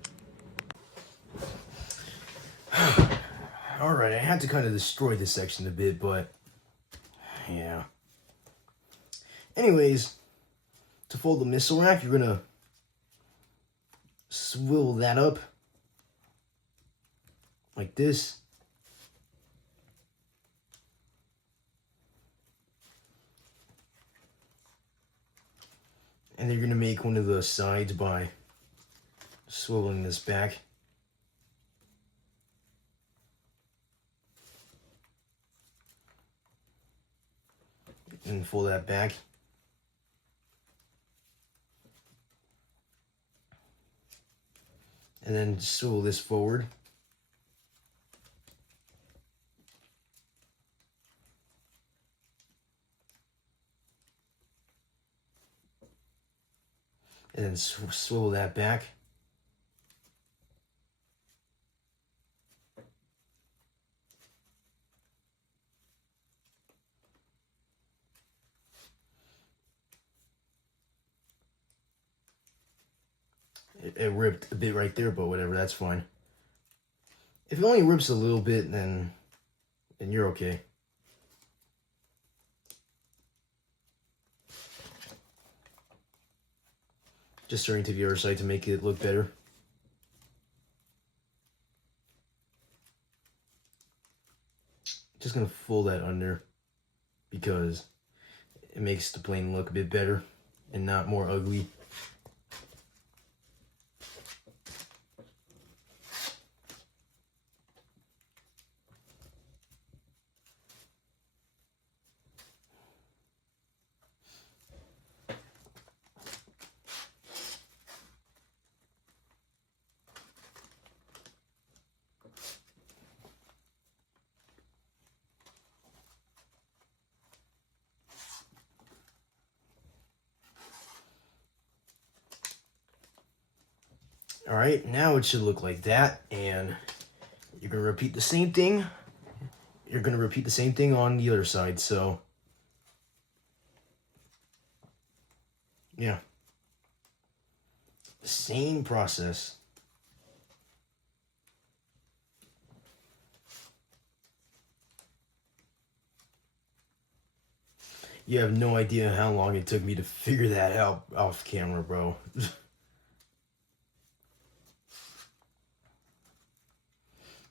Alright, I had to kind of destroy this section a bit, but yeah. Anyways, to fold the missile rack, you're gonna swivel that up like this. And you're gonna make one of the sides by swiveling this back. And fold that back. And then swivel this forward. And then swivel that back. It ripped a bit right there, but whatever, that's fine. If it only rips a little bit, then you're okay. Just turning to the other side to make it look better. Just gonna fold that under because it makes the plane look a bit better and not more ugly. All right, now it should look like that, and you're gonna repeat the same thing. You're gonna repeat the same thing on the other side, so yeah. Same process. You have no idea how long it took me to figure that out off camera, bro.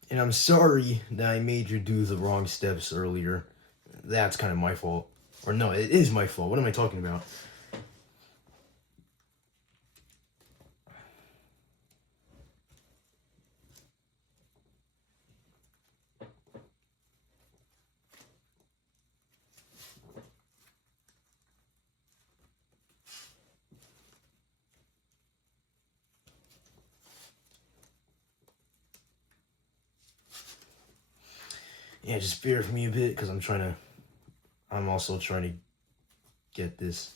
And I'm sorry that I made you do the wrong steps earlier. That's kind of my fault. Or no, it is my fault. What am I talking about? Yeah, just bear with me a bit because I'm also trying to get this.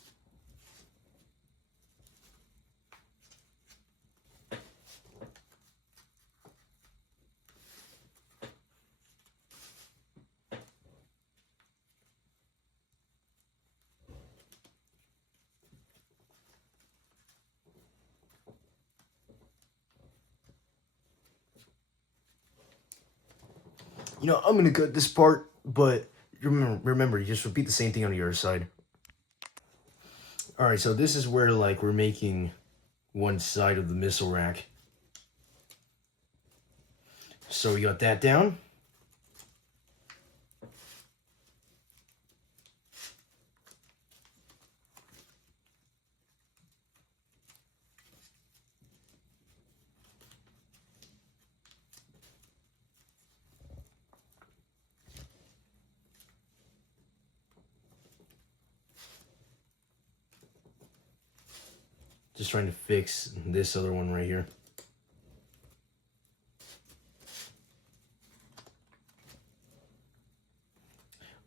You know, I'm gonna cut this part, but remember, you just repeat the same thing on the other side. All right, so this is where like we're making one side of the missile rack. So we got that down. Just trying to fix this other one right here.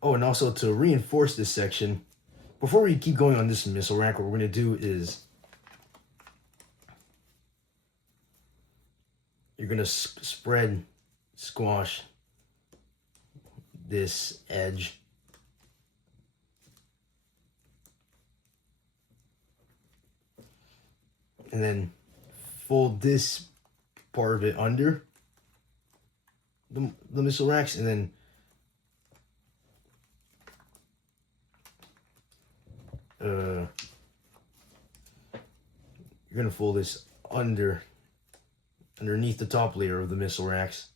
Oh, and also to reinforce this section, before we keep going on this missile rack, what we're going to do is you're going to squash this edge. And then fold this part of it under the missile racks, and then you're gonna fold this underneath the top layer of the missile racks.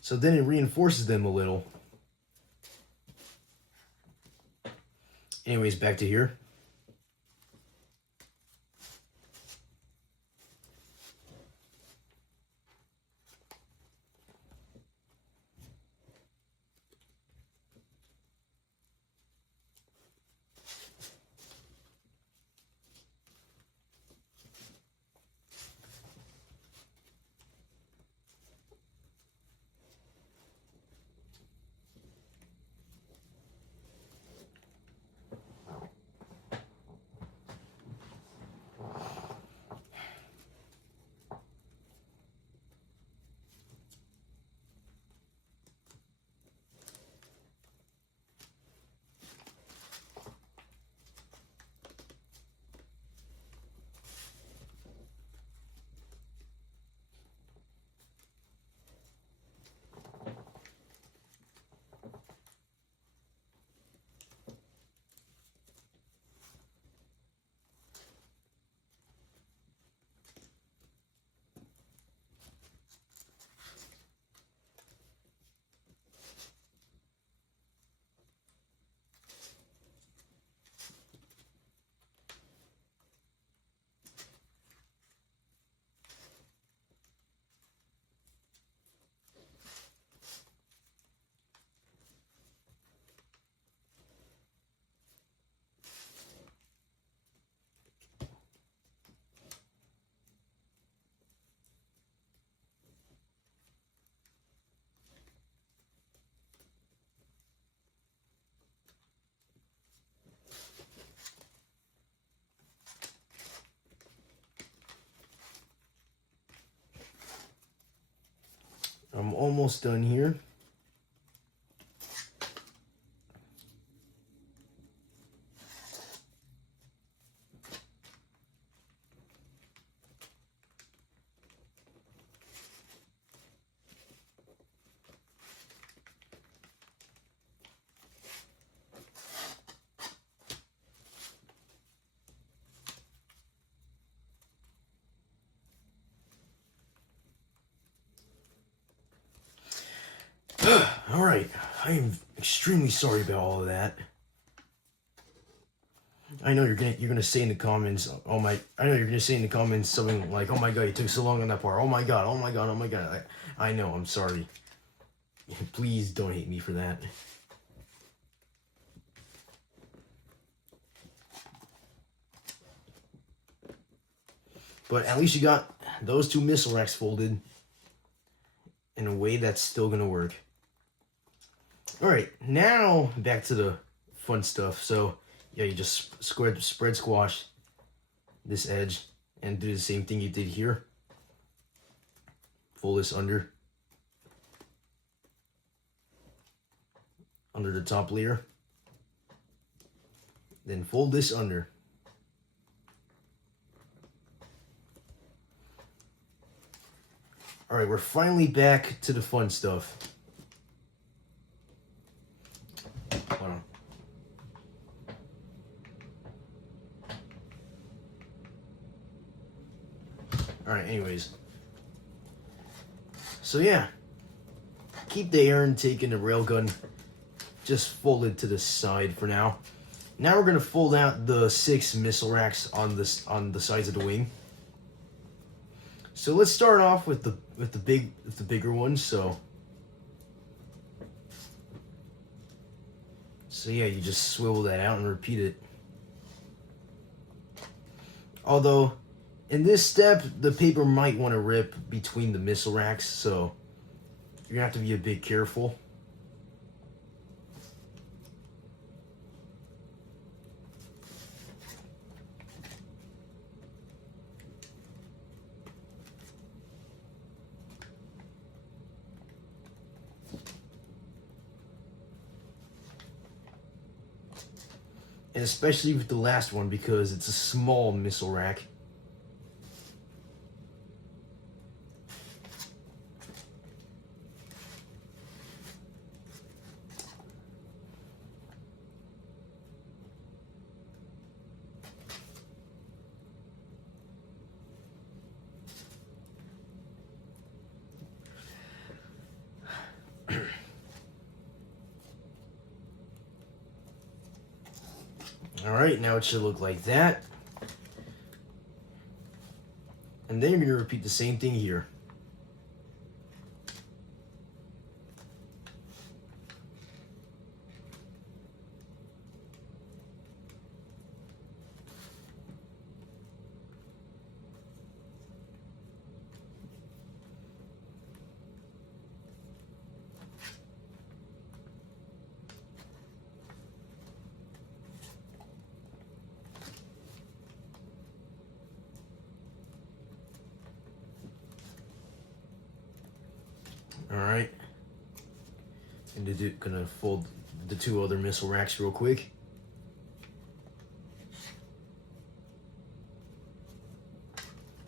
So then it reinforces them a little. Anyways, back to here. I'm almost done here. All right, I am extremely sorry about all of that. I know you're gonna say in the comments, I know you're gonna say in the comments something like, "Oh my god, you took so long on that part. Oh my god, oh my god, oh my god." I know, I'm sorry. Please don't hate me for that. But at least you got those two missile racks folded in a way that's still gonna work. Alright, now back to the fun stuff. So yeah, you just spread squash this edge and do the same thing you did here. Fold this under the top layer. Then fold this under. Alright, we're finally back to the fun stuff. Hold on. Alright, anyways. So yeah. Keep the air intake in the railgun just folded to the side for now. Now we're gonna fold out the 6 missile racks on the sides of the wing. So let's start off with the bigger ones. So So yeah, you just swivel that out and repeat it. Although, in this step, the paper might want to rip between the missile racks, so you're gonna have to be a bit careful. And especially with the last one, because it's a small missile rack. Alright, now it should look like that. And then you're going to repeat the same thing here. Alright. And gonna fold the two other missile racks real quick.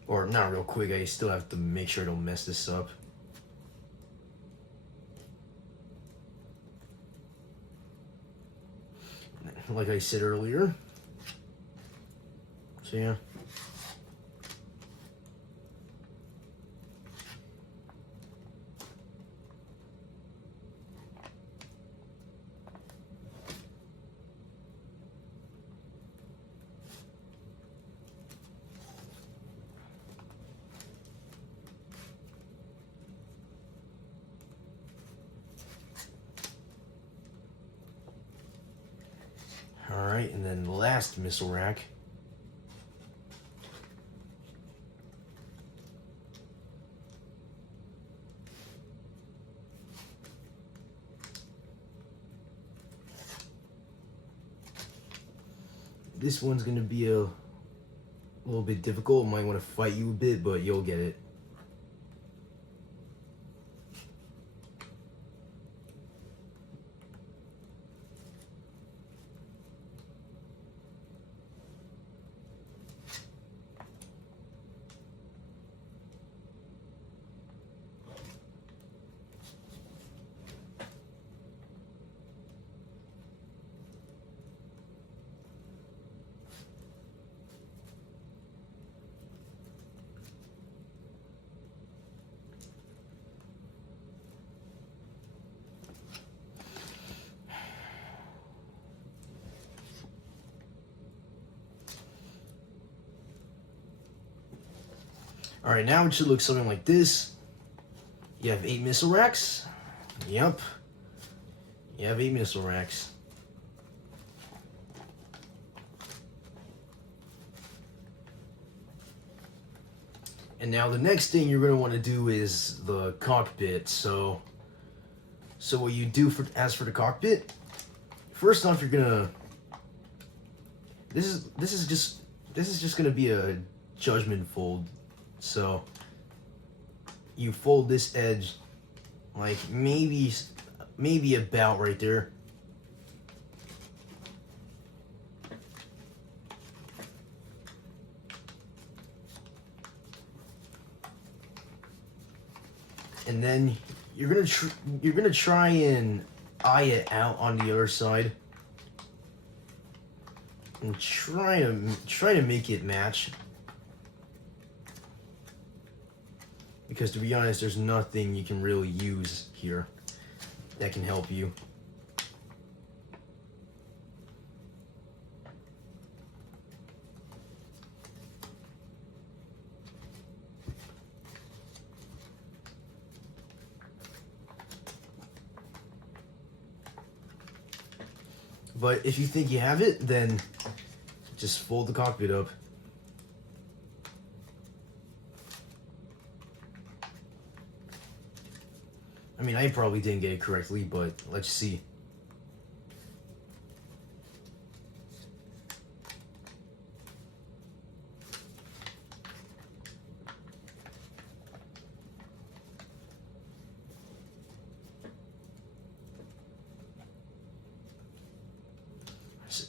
Or not real quick, I still have to make sure I don't mess this up. Like I said earlier. So yeah. Alright, and then the last missile rack. This one's going to be a little bit difficult. Might want to fight you a bit, but you'll get it. Alright, now it should look something like this. You have 8 missile racks. Yep. You have 8 missile racks. And now the next thing you're going to want to do is the cockpit. So what you do as for the cockpit, first off, you're gonna. This is just gonna be a judgment fold. So you fold this edge like maybe about right there. And then you're gonna try and eye it out on the other side, and try to make it match. Because to be honest, there's nothing you can really use here that can help you. But if you think you have it, then just fold the cockpit up. I mean, I probably didn't get it correctly, but let's see.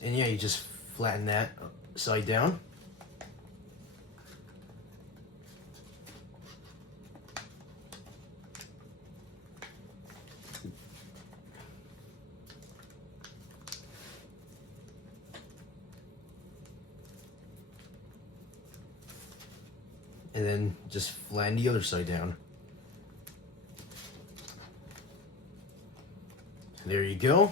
And yeah, you just flatten that upside down. And then just flatten the other side down. There you go.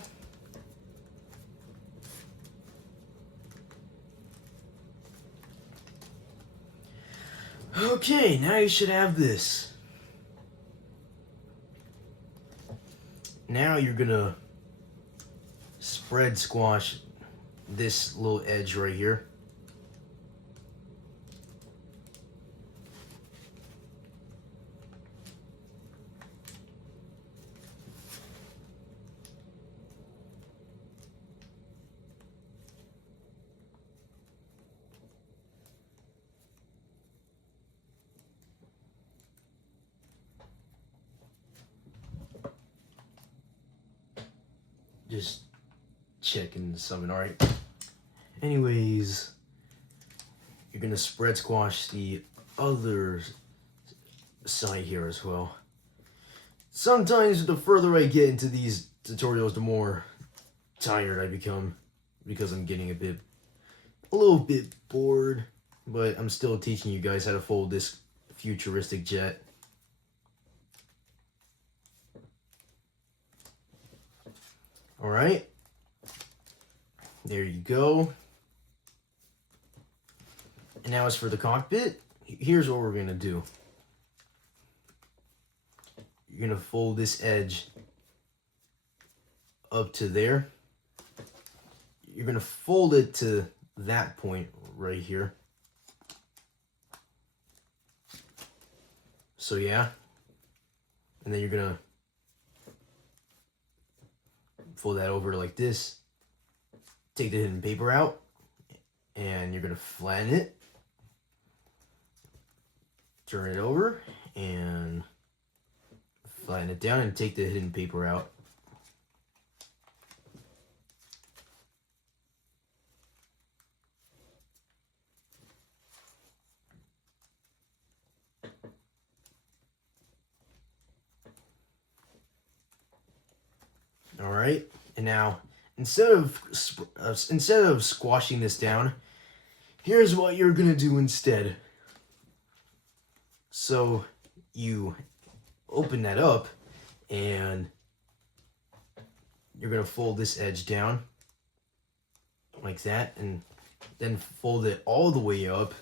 Okay, now you should have this. Now you're gonna spread squash this little edge right here. Just checking something, alright? Anyways, you're gonna spread squash the other side here as well. Sometimes the further I get into these tutorials, the more tired I become because I'm getting a little bit bored, but I'm still teaching you guys how to fold this futuristic jet. All right, there you go. And now as for the cockpit, here's what we're gonna do. You're gonna fold this edge up to there. You're gonna fold it to that point right here. So yeah, and then you're gonna fold that over like this, take the hidden paper out, and you're gonna flatten it, turn it over, and flatten it down and take the hidden paper out. All right, and now instead of squashing this down, here's what you're gonna do instead. So you open that up, and you're gonna fold this edge down like that, and then fold it all the way up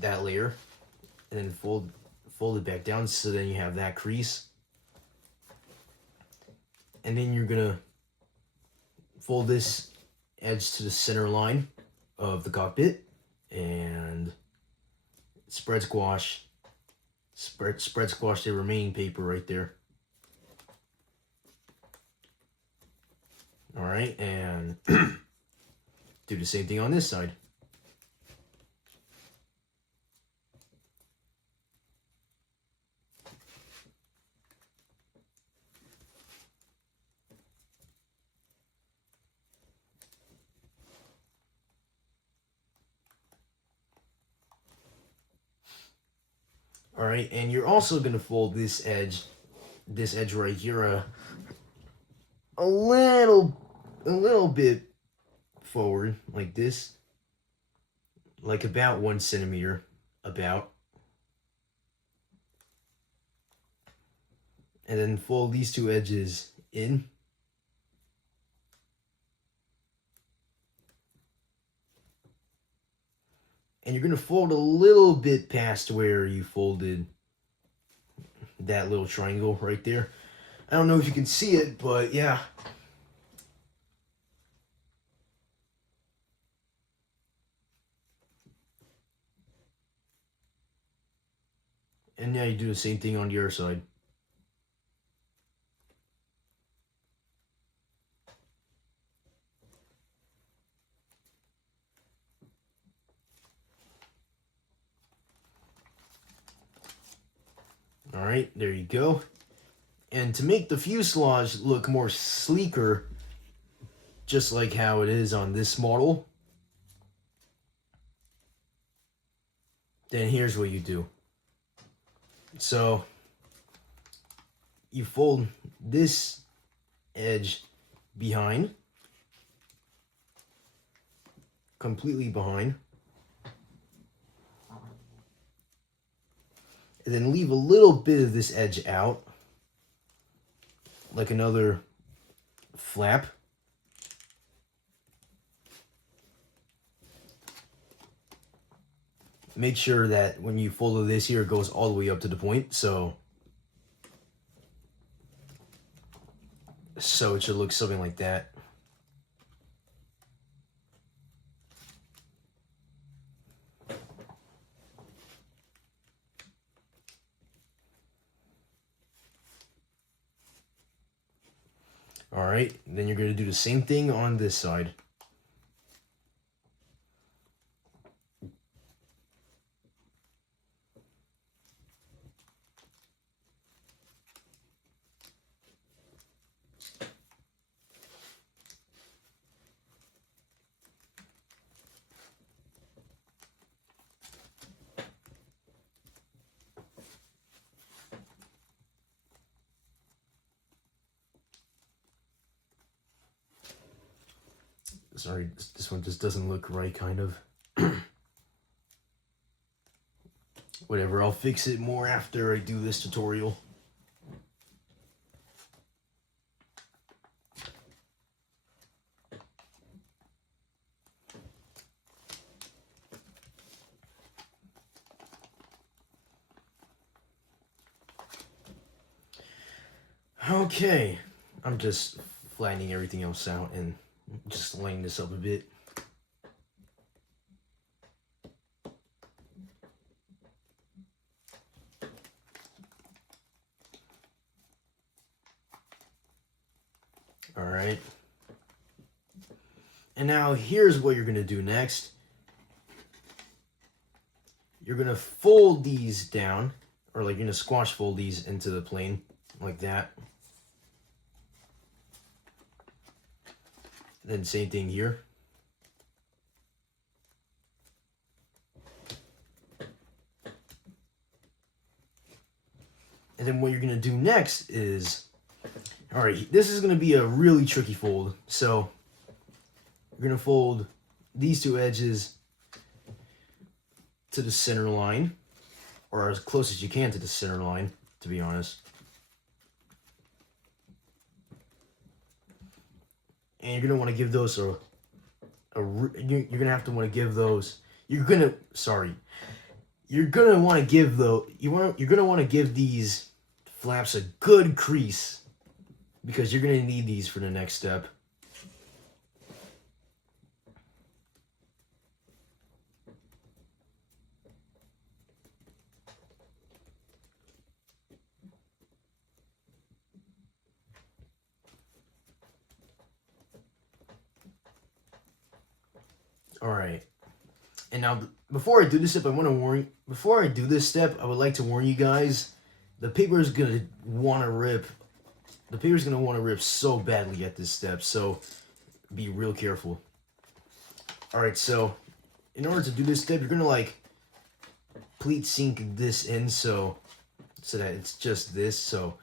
that layer, and then fold it back down, so then you have that crease. And then you're gonna fold this edge to the center line of the cockpit and spread squash the remaining paper right there. All right, and do the same thing on this side. All right, and you're also gonna fold this edge right here a little bit forward like this, like about 1 centimeter, about, and then fold these two edges in. And you're gonna fold a little bit past where you folded that little triangle right there. I don't know if you can see it, but yeah. And now you do the same thing on the other side. Alright, there you go. And to make the fuselage look more sleeker, just like how it is on this model, then here's what you do. So you fold this edge behind, completely behind, and then leave a little bit of this edge out, like another flap. Make sure that when you fold this here, it goes all the way up to the point, so it should look something like that. All right, then you're going to do the same thing on this side. Sorry, this one just doesn't look right, kind of. Whatever, I'll fix it more after I do this tutorial. Okay, I'm just flattening everything else out and just laying this up a bit. All right. And now here's what you're going to do next. You're going to fold these down, or like you're going to squash fold these into the plane like that. Then same thing here. And then what you're going to do next is, all right, this is going to be a really tricky fold. So you're going to fold these two edges to the center line, or as close as you can to the center line, to be honest. And you're gonna want to give those you're gonna have to want to give those. You're gonna want to give you're gonna want to give these flaps a good crease, because you're gonna need these for the next step. All right, and now before I do this step, I want to warn. Before I do this step, I would like to warn you guys: the paper is gonna want to rip. The paper is gonna want to rip so badly at this step, so be real careful. All right, so in order to do this step, you're gonna like pleat sink this in so that it's just this. So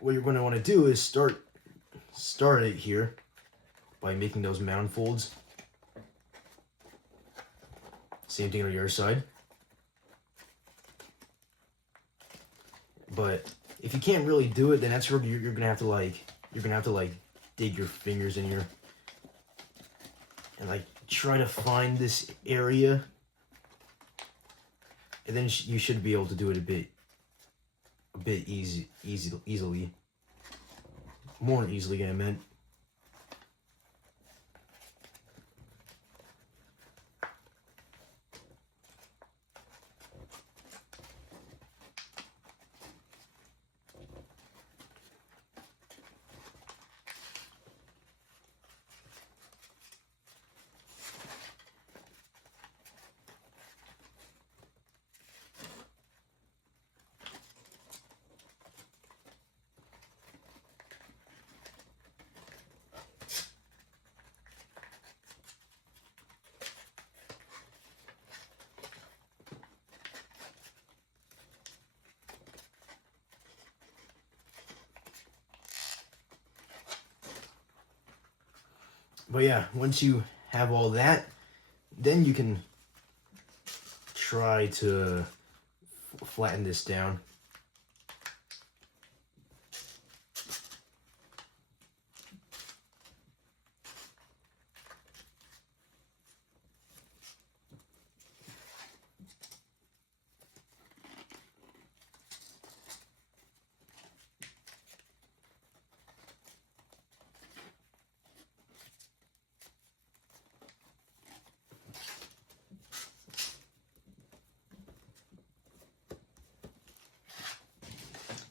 what you're gonna want to do is start it here by making those mound folds. Same thing on your side. But if you can't really do it, then that's where you're gonna have to like dig your fingers in here and like try to find this area, and then you should be able to do it a bit easily, more easily, I meant. But yeah, once you have all that, then you can try to flatten this down.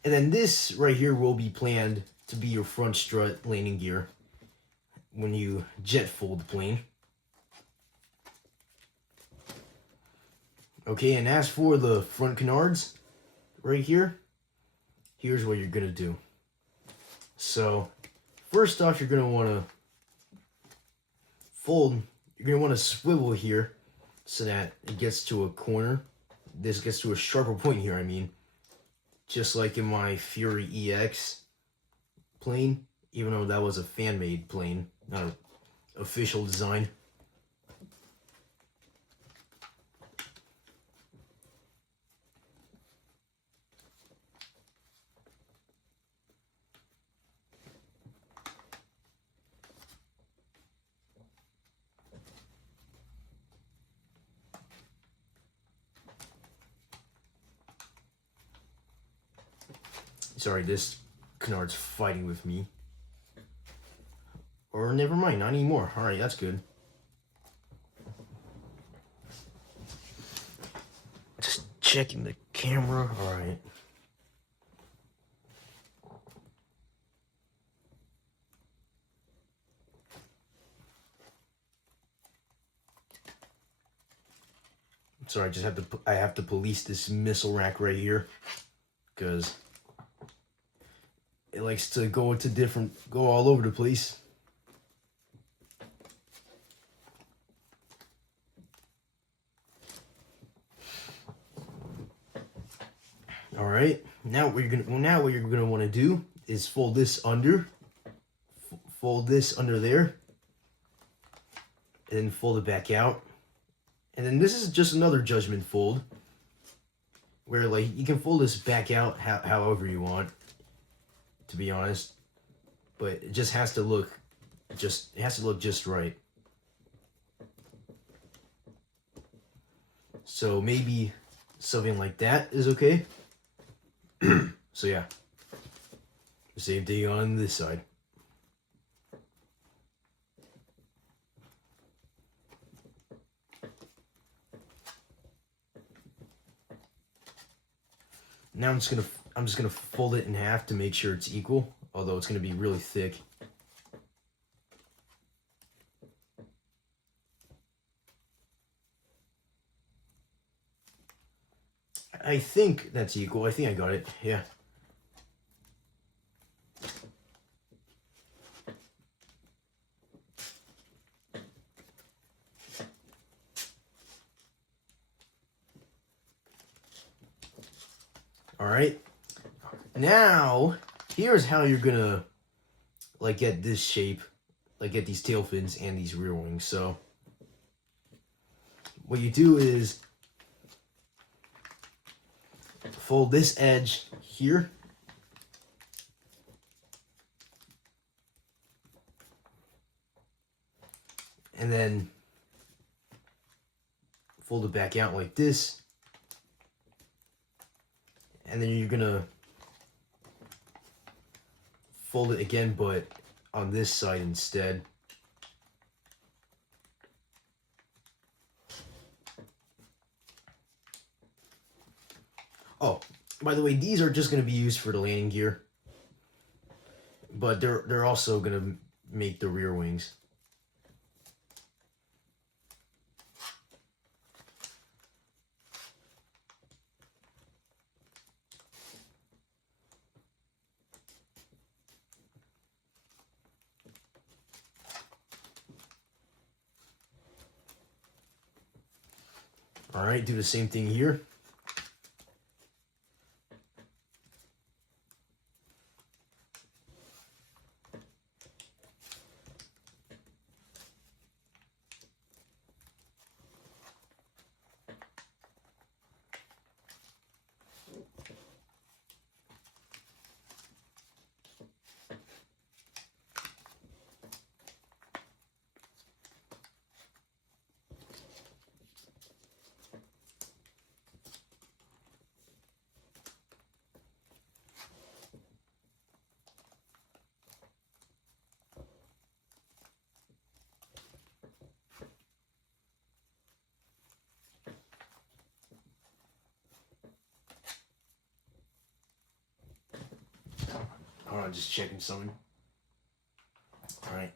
And then this right here will be planned to be your front strut landing gear when you jet fold the plane. Okay, and as for the front canards, right here, here's what you're gonna do. So, first off, you're gonna wanna fold, you're gonna wanna swivel here so that it gets to a corner. This gets to a sharper point here, I mean. Just like in my Fury EX plane, even though that was a fan-made plane, not an official design. Sorry, this canard's fighting with me. Or never mind, not anymore. Alright, that's good. Just checking the camera. Alright. Sorry, I have to police this missile rack right here, because it likes to go all over the place. All right. Now what you're gonna want to do is fold this under there, and then fold it back out. And then this is just another judgment fold, where like you can fold this back out however you want, to be honest, but it just has to look just right. So maybe something like that is okay. So yeah, the same thing on this side. Now I'm just gonna fold it in half to make sure it's equal, although it's gonna be really thick. I think that's equal. I think I got it. Yeah. All right. Now, here's how you're gonna like get this shape, like get these tail fins and these rear wings. So what you do is fold this edge here, and then fold it back out like this, and then you're gonna fold it again, but on this side instead. Oh, by the way, these are just going to be used for the landing gear, but they're also going to make the rear wings. All right, do the same thing here. on, just checking something. All right.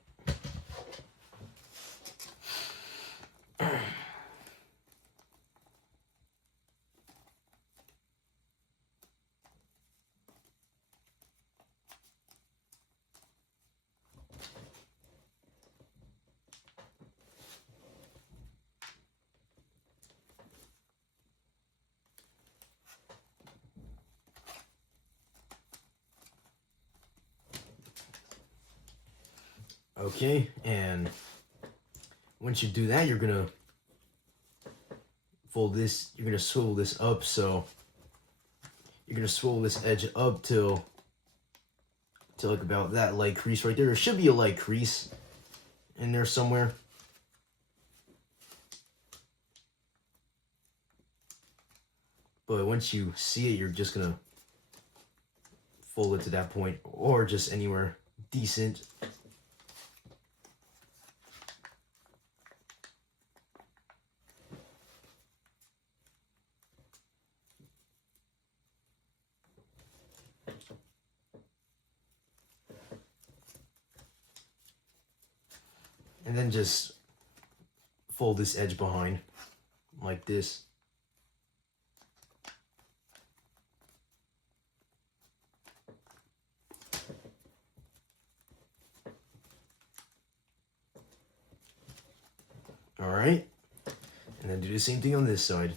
Okay, and once you do that, you're gonna fold this, you're gonna swivel this up, so you're gonna swivel this edge up till like about that light crease right there. There should be a light crease in there somewhere. But once you see it, you're just gonna fold it to that point, or just anywhere decent. And then just fold this edge behind like this. All right, and then do the same thing on this side.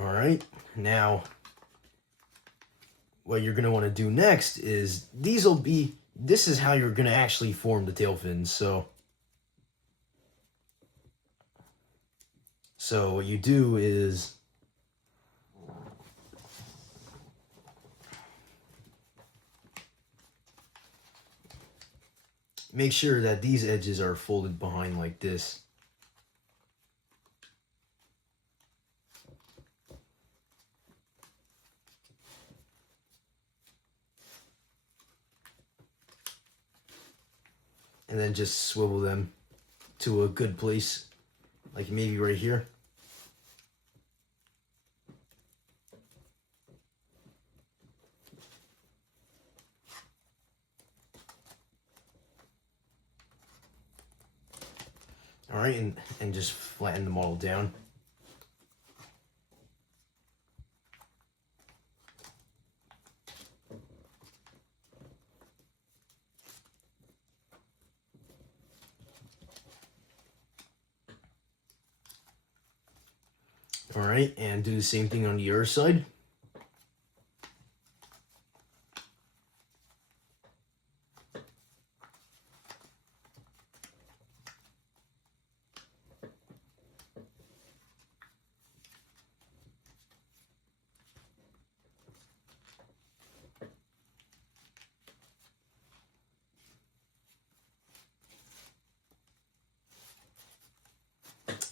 All right, now what you're gonna want to do next is this is how you're gonna actually form the tail fins. So what you do is make sure that these edges are folded behind like this. And then just swivel them to a good place, like maybe right here. All right, and just flatten the model down. All right, and do the same thing on the other side.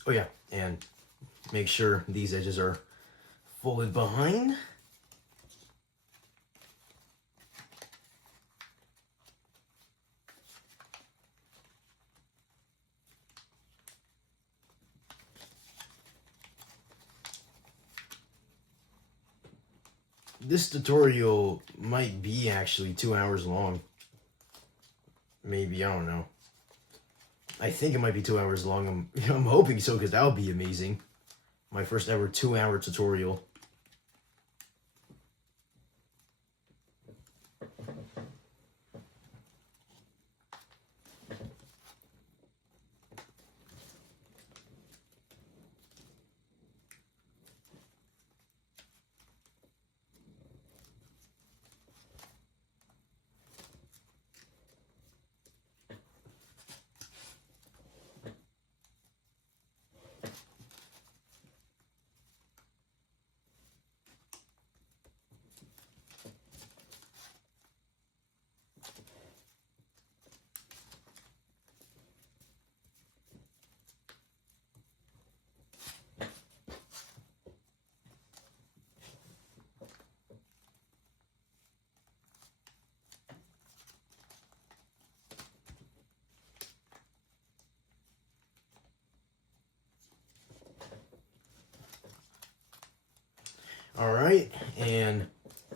Oh yeah, and make sure these edges are folded behind. This tutorial might be actually 2 hours long. Maybe, I don't know. I think it might be 2 hours long. I'm hoping so, because that would be amazing. My first ever 2-hour tutorial. All right, and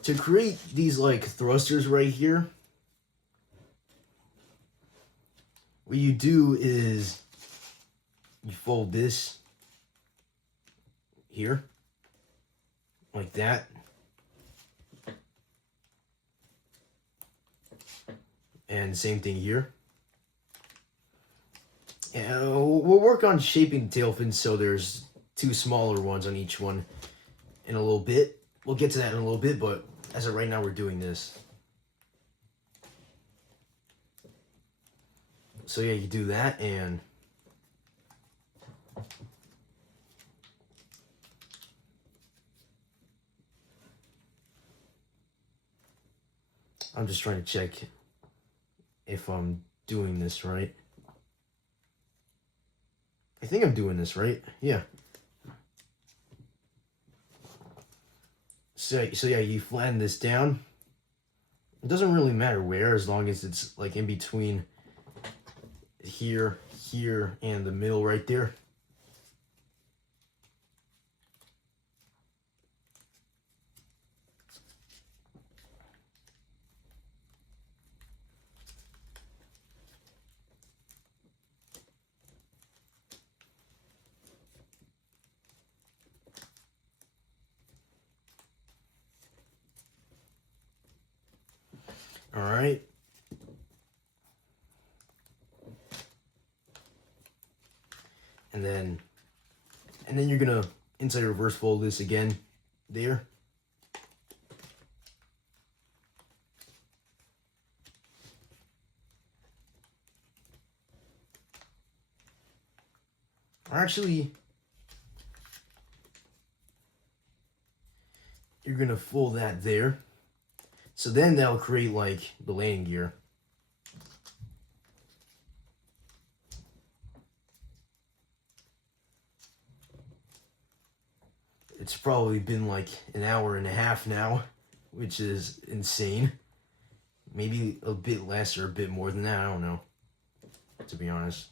to create these like thrusters right here, what you do is you fold this here like that. And same thing here. And we'll work on shaping the tail fins so there's two smaller ones on each one in a little bit. We'll get to that in a little bit, but as of right now, we're doing this. So yeah, you do that, and I'm just trying to check if I'm doing this right. I think I'm doing this right. Yeah. So yeah, you flatten this down. It doesn't really matter where, as long as it's like in between here, here, and the middle right there. All right. And then you're gonna inside reverse fold this again there. Actually, you're gonna fold that there. So then that'll create like the landing gear. It's probably been like an hour and a half now, which is insane. Maybe a bit less or a bit more than that, I don't know, to be honest.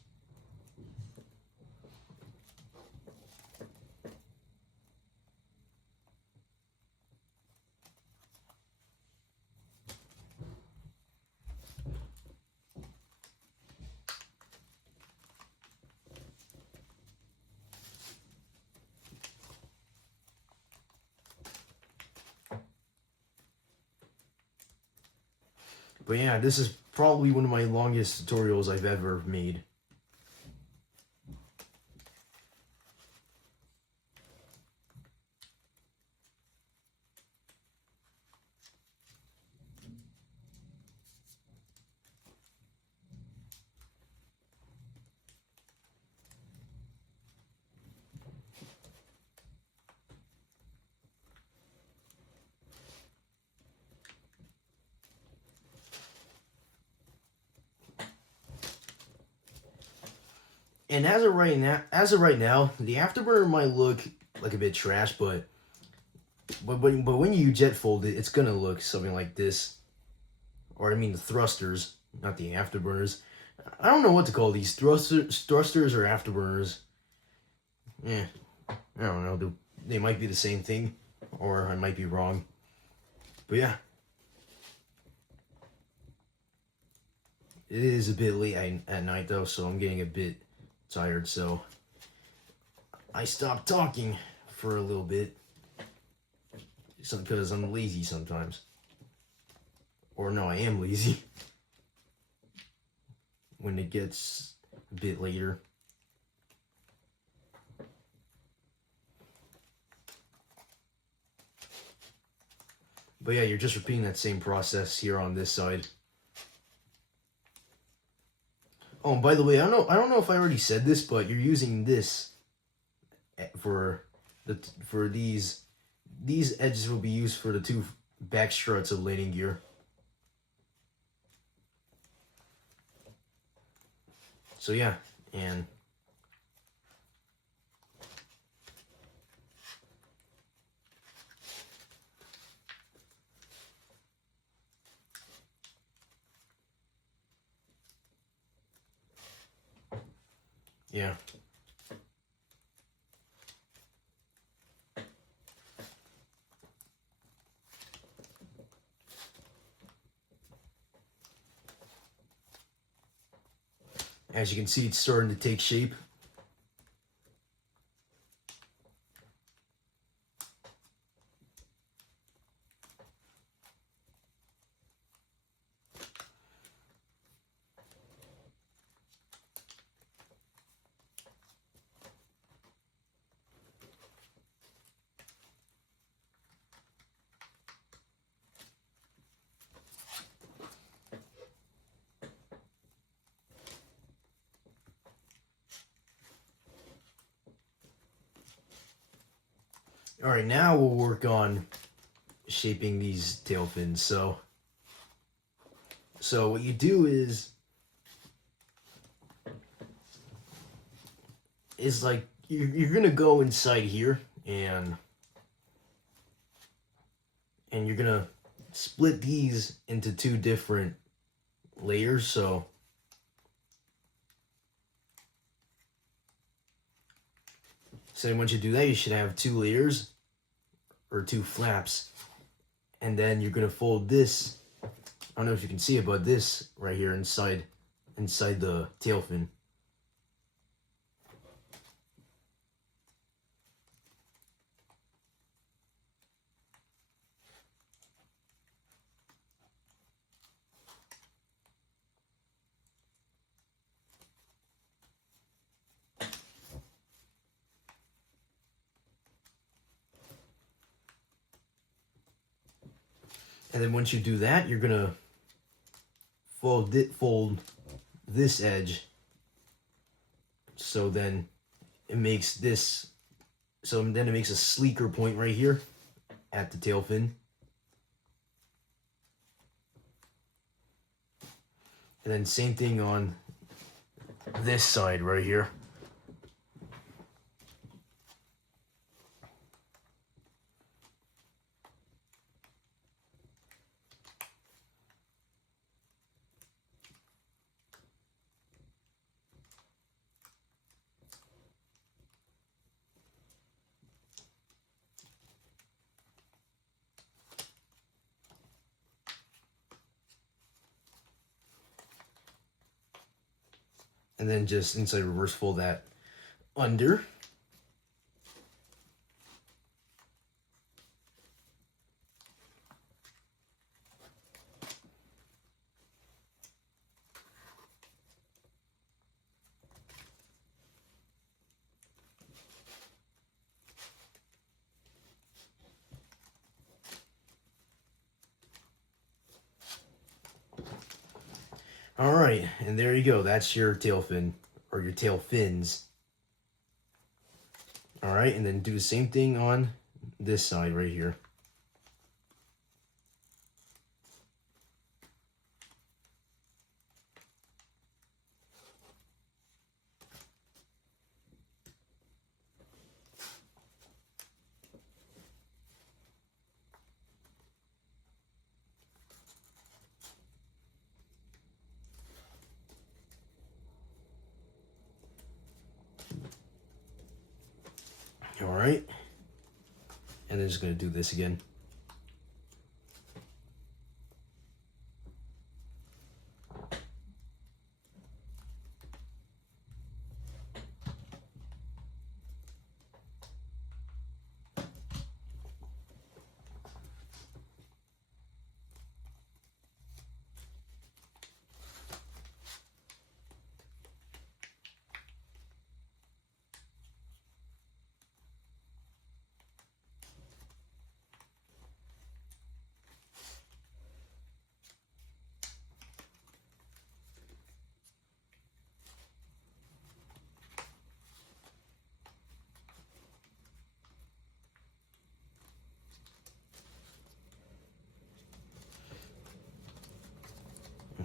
But yeah, this is probably one of my longest tutorials I've ever made. And as of right now, the afterburner might look like a bit trash, but when you jet fold it, it's gonna look something like this. Or I mean the thrusters, not the afterburners. I don't know what to call these, thrusters or afterburners. Yeah, I don't know. They might be the same thing, or I might be wrong. But yeah, it is a bit late at night though, so I'm getting a bit tired, so I stopped talking for a little bit because I'm lazy sometimes. Or no, I am lazy when it gets a bit later. But yeah, you're just repeating that same process here on this side. Oh, and by the way, I don't know if I already said this, but you're using this for these edges will be used for the two back struts of landing gear. So yeah, and yeah. As you can see, it's starting to take shape. All right, now we'll work on shaping these tail fins. So what you do is like you're gonna go inside here and you're gonna split these into two different layers. So once you do that, you should have two layers or two flaps, and then you're gonna fold this. I don't know if you can see it, but this right here inside the tail fin. And then once you do that, you're gonna fold this edge. So then it makes this. So then it makes a sleeker point right here at the tail fin. And then same thing on this side right here. And then just inside reverse fold that under. All right, and there you go. That's your tail fin, or your tail fins. All right, and then do the same thing on this side right here. All right, and then just gonna do this again.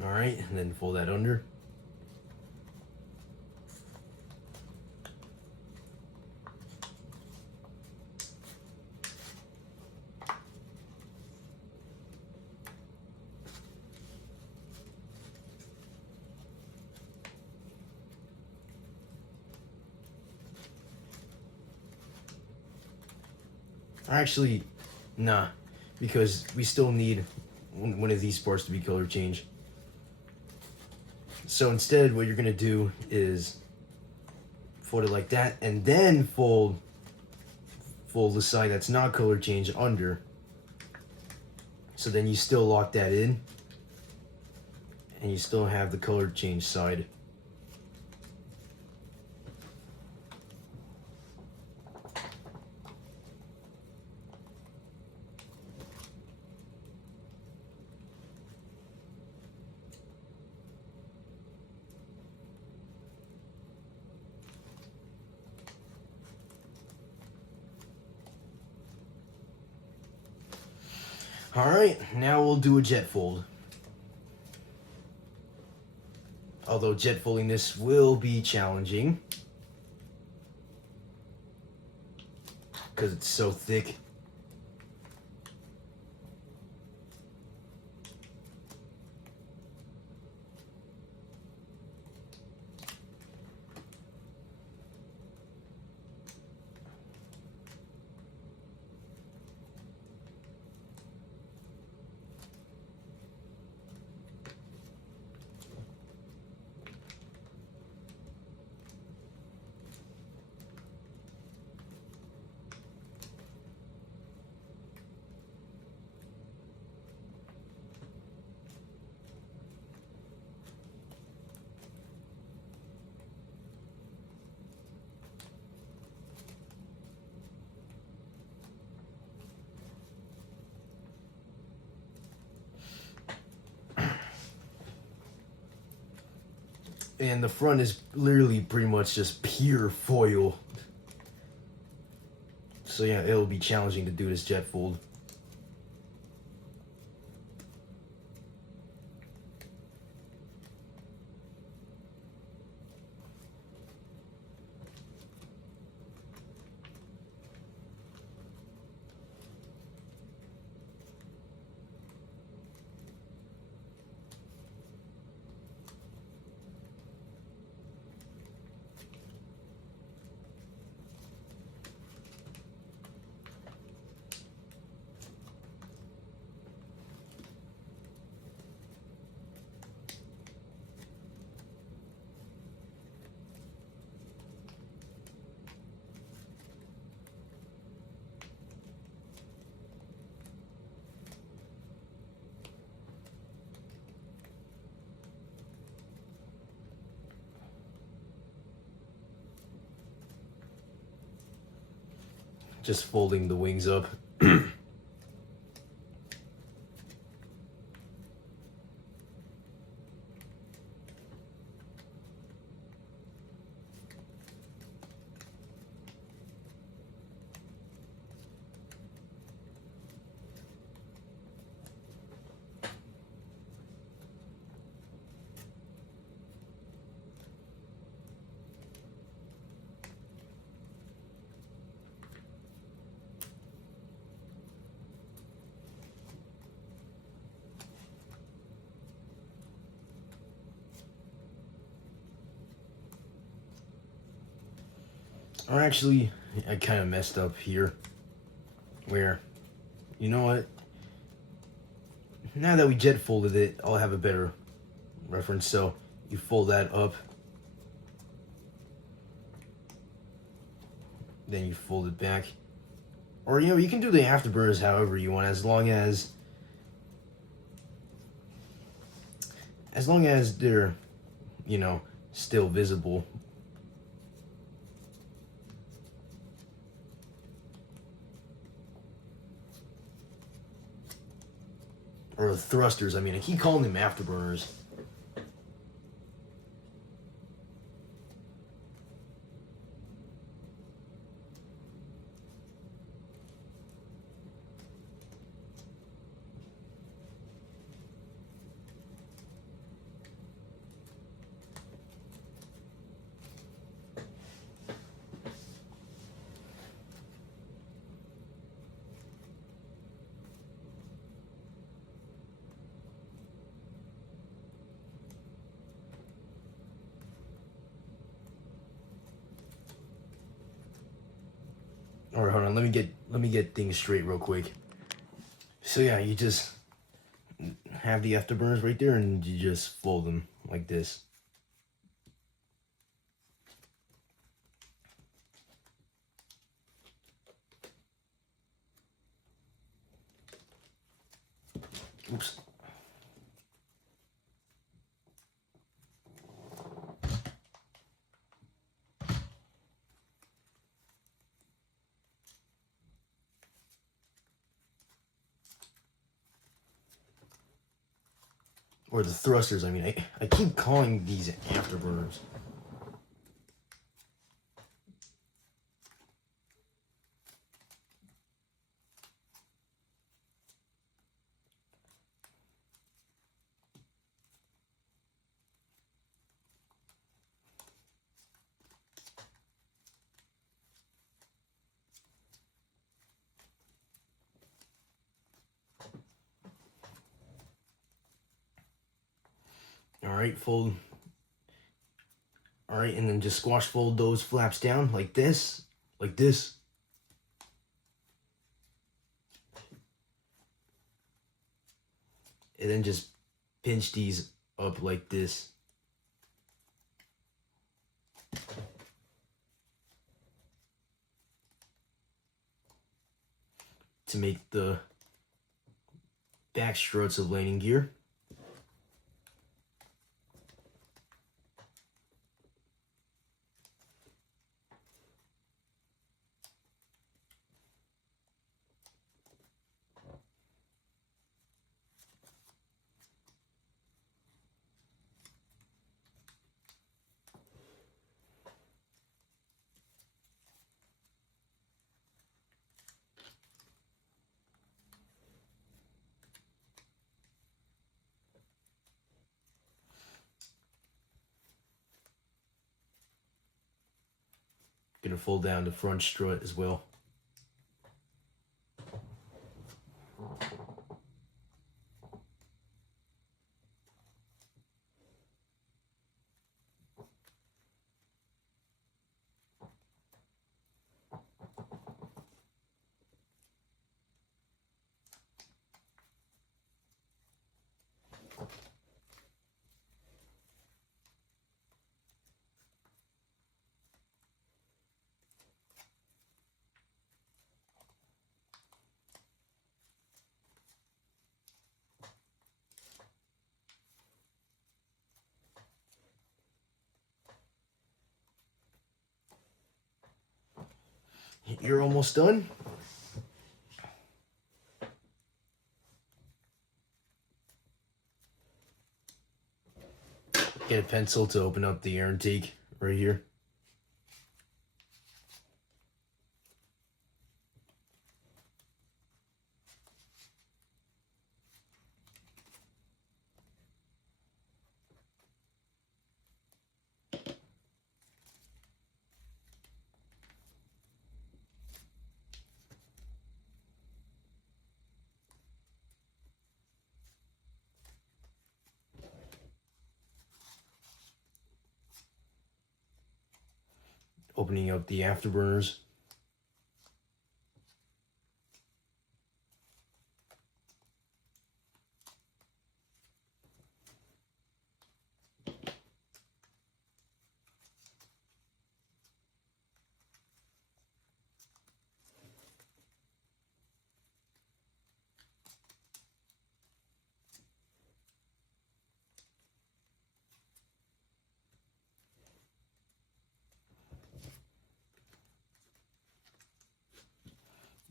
All right, and then fold that under. Actually, nah, because we still need one of these parts to be color changed. So instead, what you're gonna do is fold it like that, and then fold the side that's not color change under. So then you still lock that in, and you still have the color change side. Alright, now we'll do a jet fold. Although jet folding this will be challenging because it's so thick. And the front is literally pretty much just pure foil. So yeah, it'll be challenging to do this jet fold. Just folding the wings up. Or actually, I kind of messed up here. Where, you know what? Now that we jet folded it, I'll have a better reference. So you fold that up, then you fold it back. Or, you know, you can do the afterburners however you want, as long as they're, you know, still visible. Or thrusters, I mean, I keep calling them afterburners. All right, hold on. Let me get things straight real quick. So yeah, you just have the afterburners right there, and you just fold them like this. Oops. Or the thrusters, I mean. I keep calling these afterburners. Alright, fold. Alright, and then just squash fold those flaps down like this. Like this. And then just pinch these up like this. To make the back struts of landing gear. Gonna fold down the front strut as well. You're almost done. Get a pencil to open up the air intake right here. Opening up the afterburners.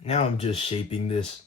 Now I'm just shaping this.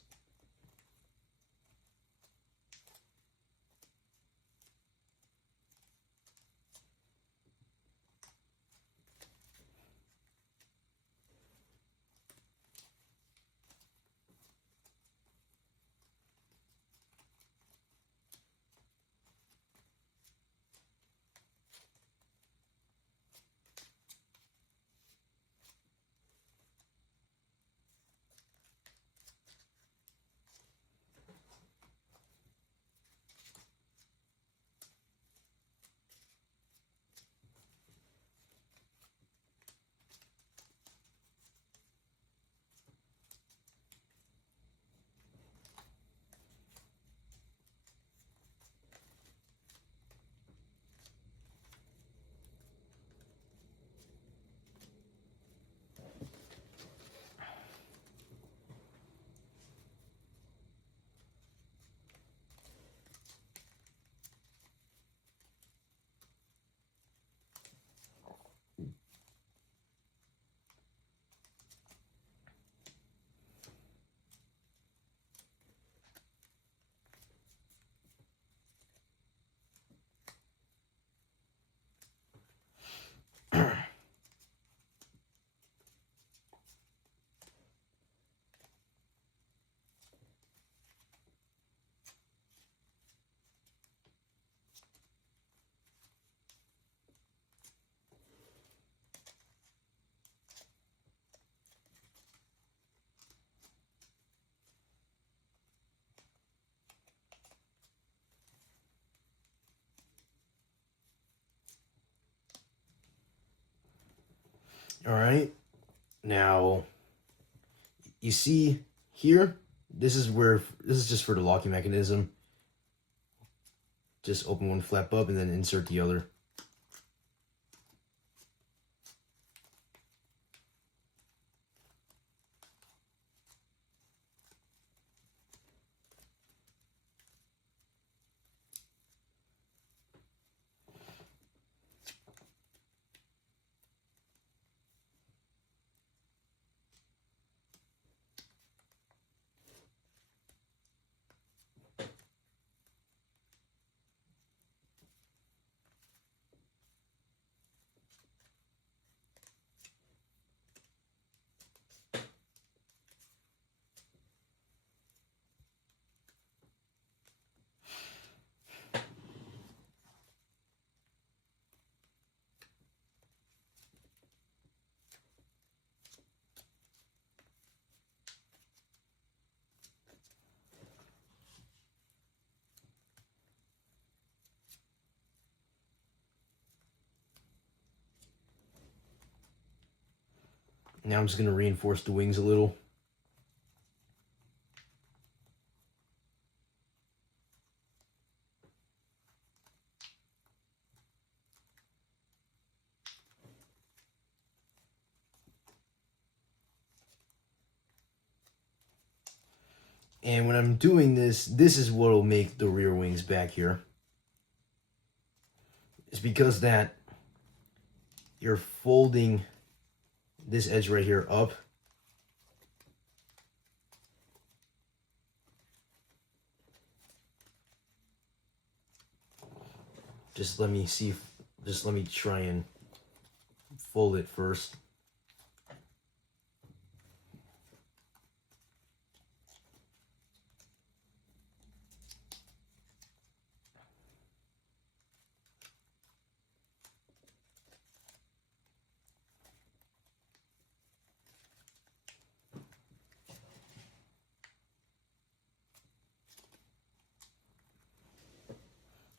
All right. Now, you see here, this is just for the locking mechanism. Just open one flap up and then insert the other. Now I'm just going to reinforce the wings a little. And when I'm doing this, this is what will make the rear wings back here. It's because that you're folding this edge right here up. Just let me try and fold it first.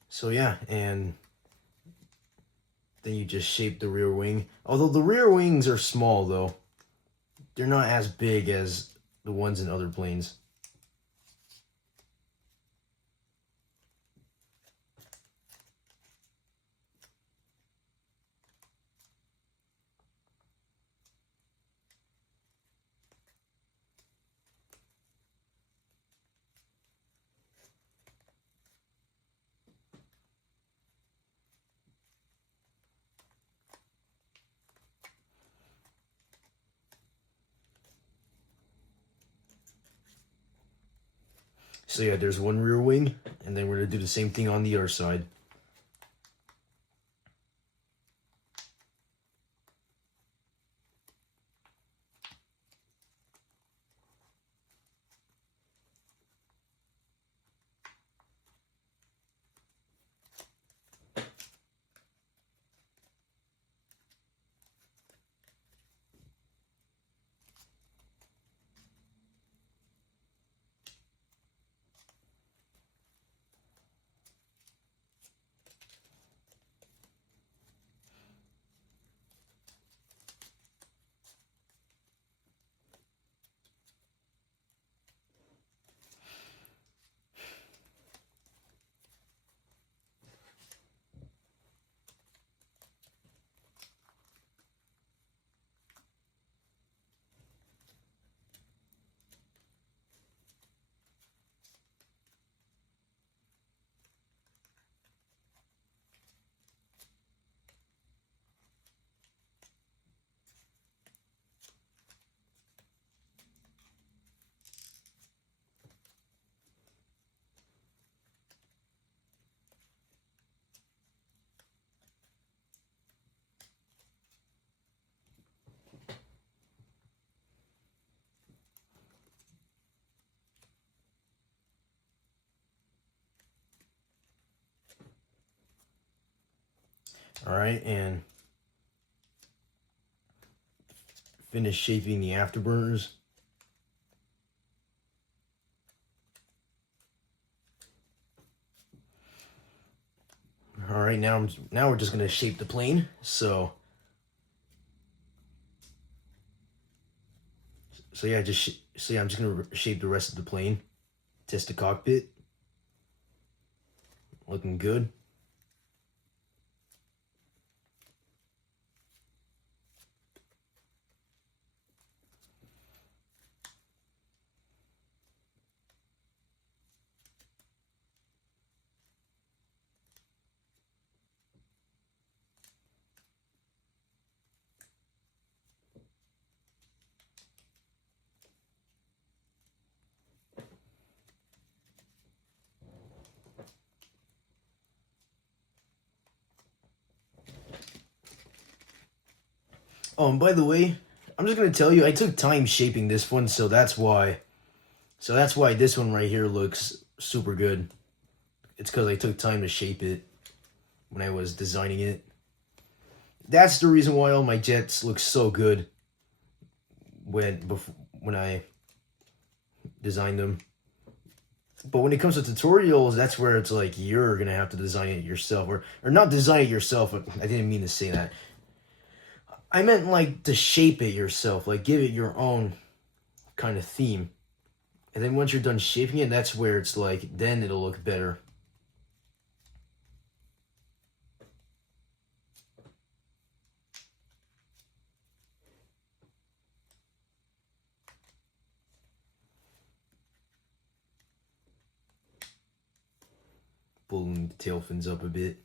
So yeah, and then you just shape the rear wing. Although the rear wings are small though. They're not as big as the ones in other planes. So yeah, there's one rear wing, and then we're gonna do the same thing on the other side. All right, and finish shaping the afterburners. All right, now we're just gonna shape the plane. So So yeah, I'm just gonna shape the rest of the plane. Test the cockpit. Looking good. Oh, and by the way, I'm just gonna tell you, I took time shaping this one, so that's why. So that's why this one right here looks super good. It's because I took time to shape it when I was designing it. That's the reason why all my jets look so good when I designed them. But when it comes to tutorials, that's where it's like you're gonna have to design it yourself, or not design it yourself. I didn't mean to say that. I meant like to shape it yourself, like give it your own kind of theme. And then once you're done shaping it, that's where it's like, then it'll look better. Pulling the tail fins up a bit.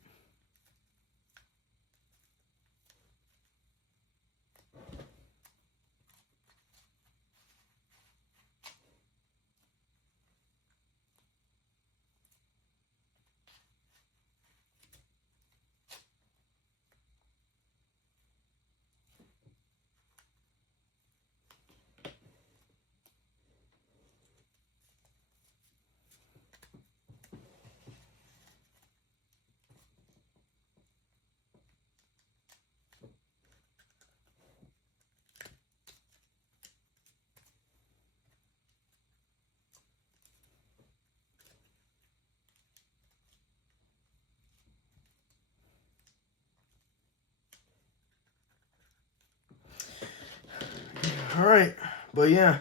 Alright, but yeah,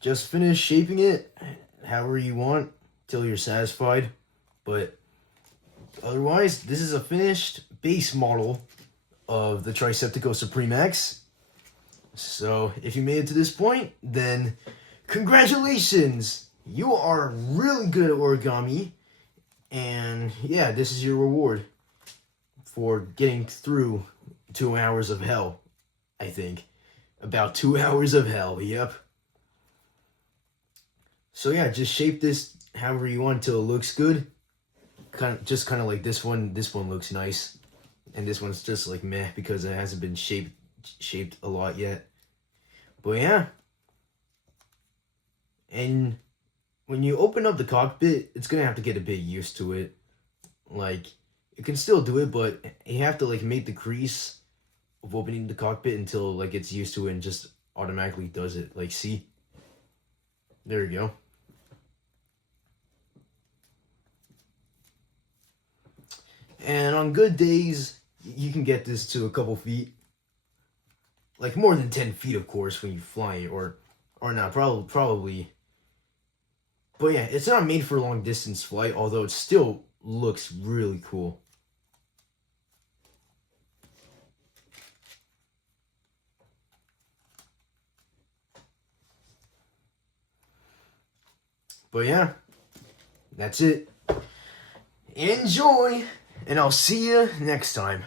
just finish shaping it however you want till you're satisfied. But otherwise, this is a finished base model of the Tryseptico Supreme X. So if you made it to this point, then congratulations! You are really good at origami. And yeah, this is your reward for getting through 2 hours of hell, I think. About 2 hours of hell, yep. So yeah, just shape this however you want until it looks good. Kind of like this one. This one looks nice. And this one's just like meh because it hasn't been shaped a lot yet. But yeah. And when you open up the cockpit, it's gonna have to get a bit used to it. Like, you can still do it, but you have to like make the crease of opening the cockpit until like it's used to it and just automatically does it. Like, see? There you go. And on good days, you can get this to a couple feet. Like more than 10 feet, of course, when you fly it, or not, probably. But yeah, it's not made for long distance flight, although it still looks really cool. But yeah, that's it. Enjoy, and I'll see you next time.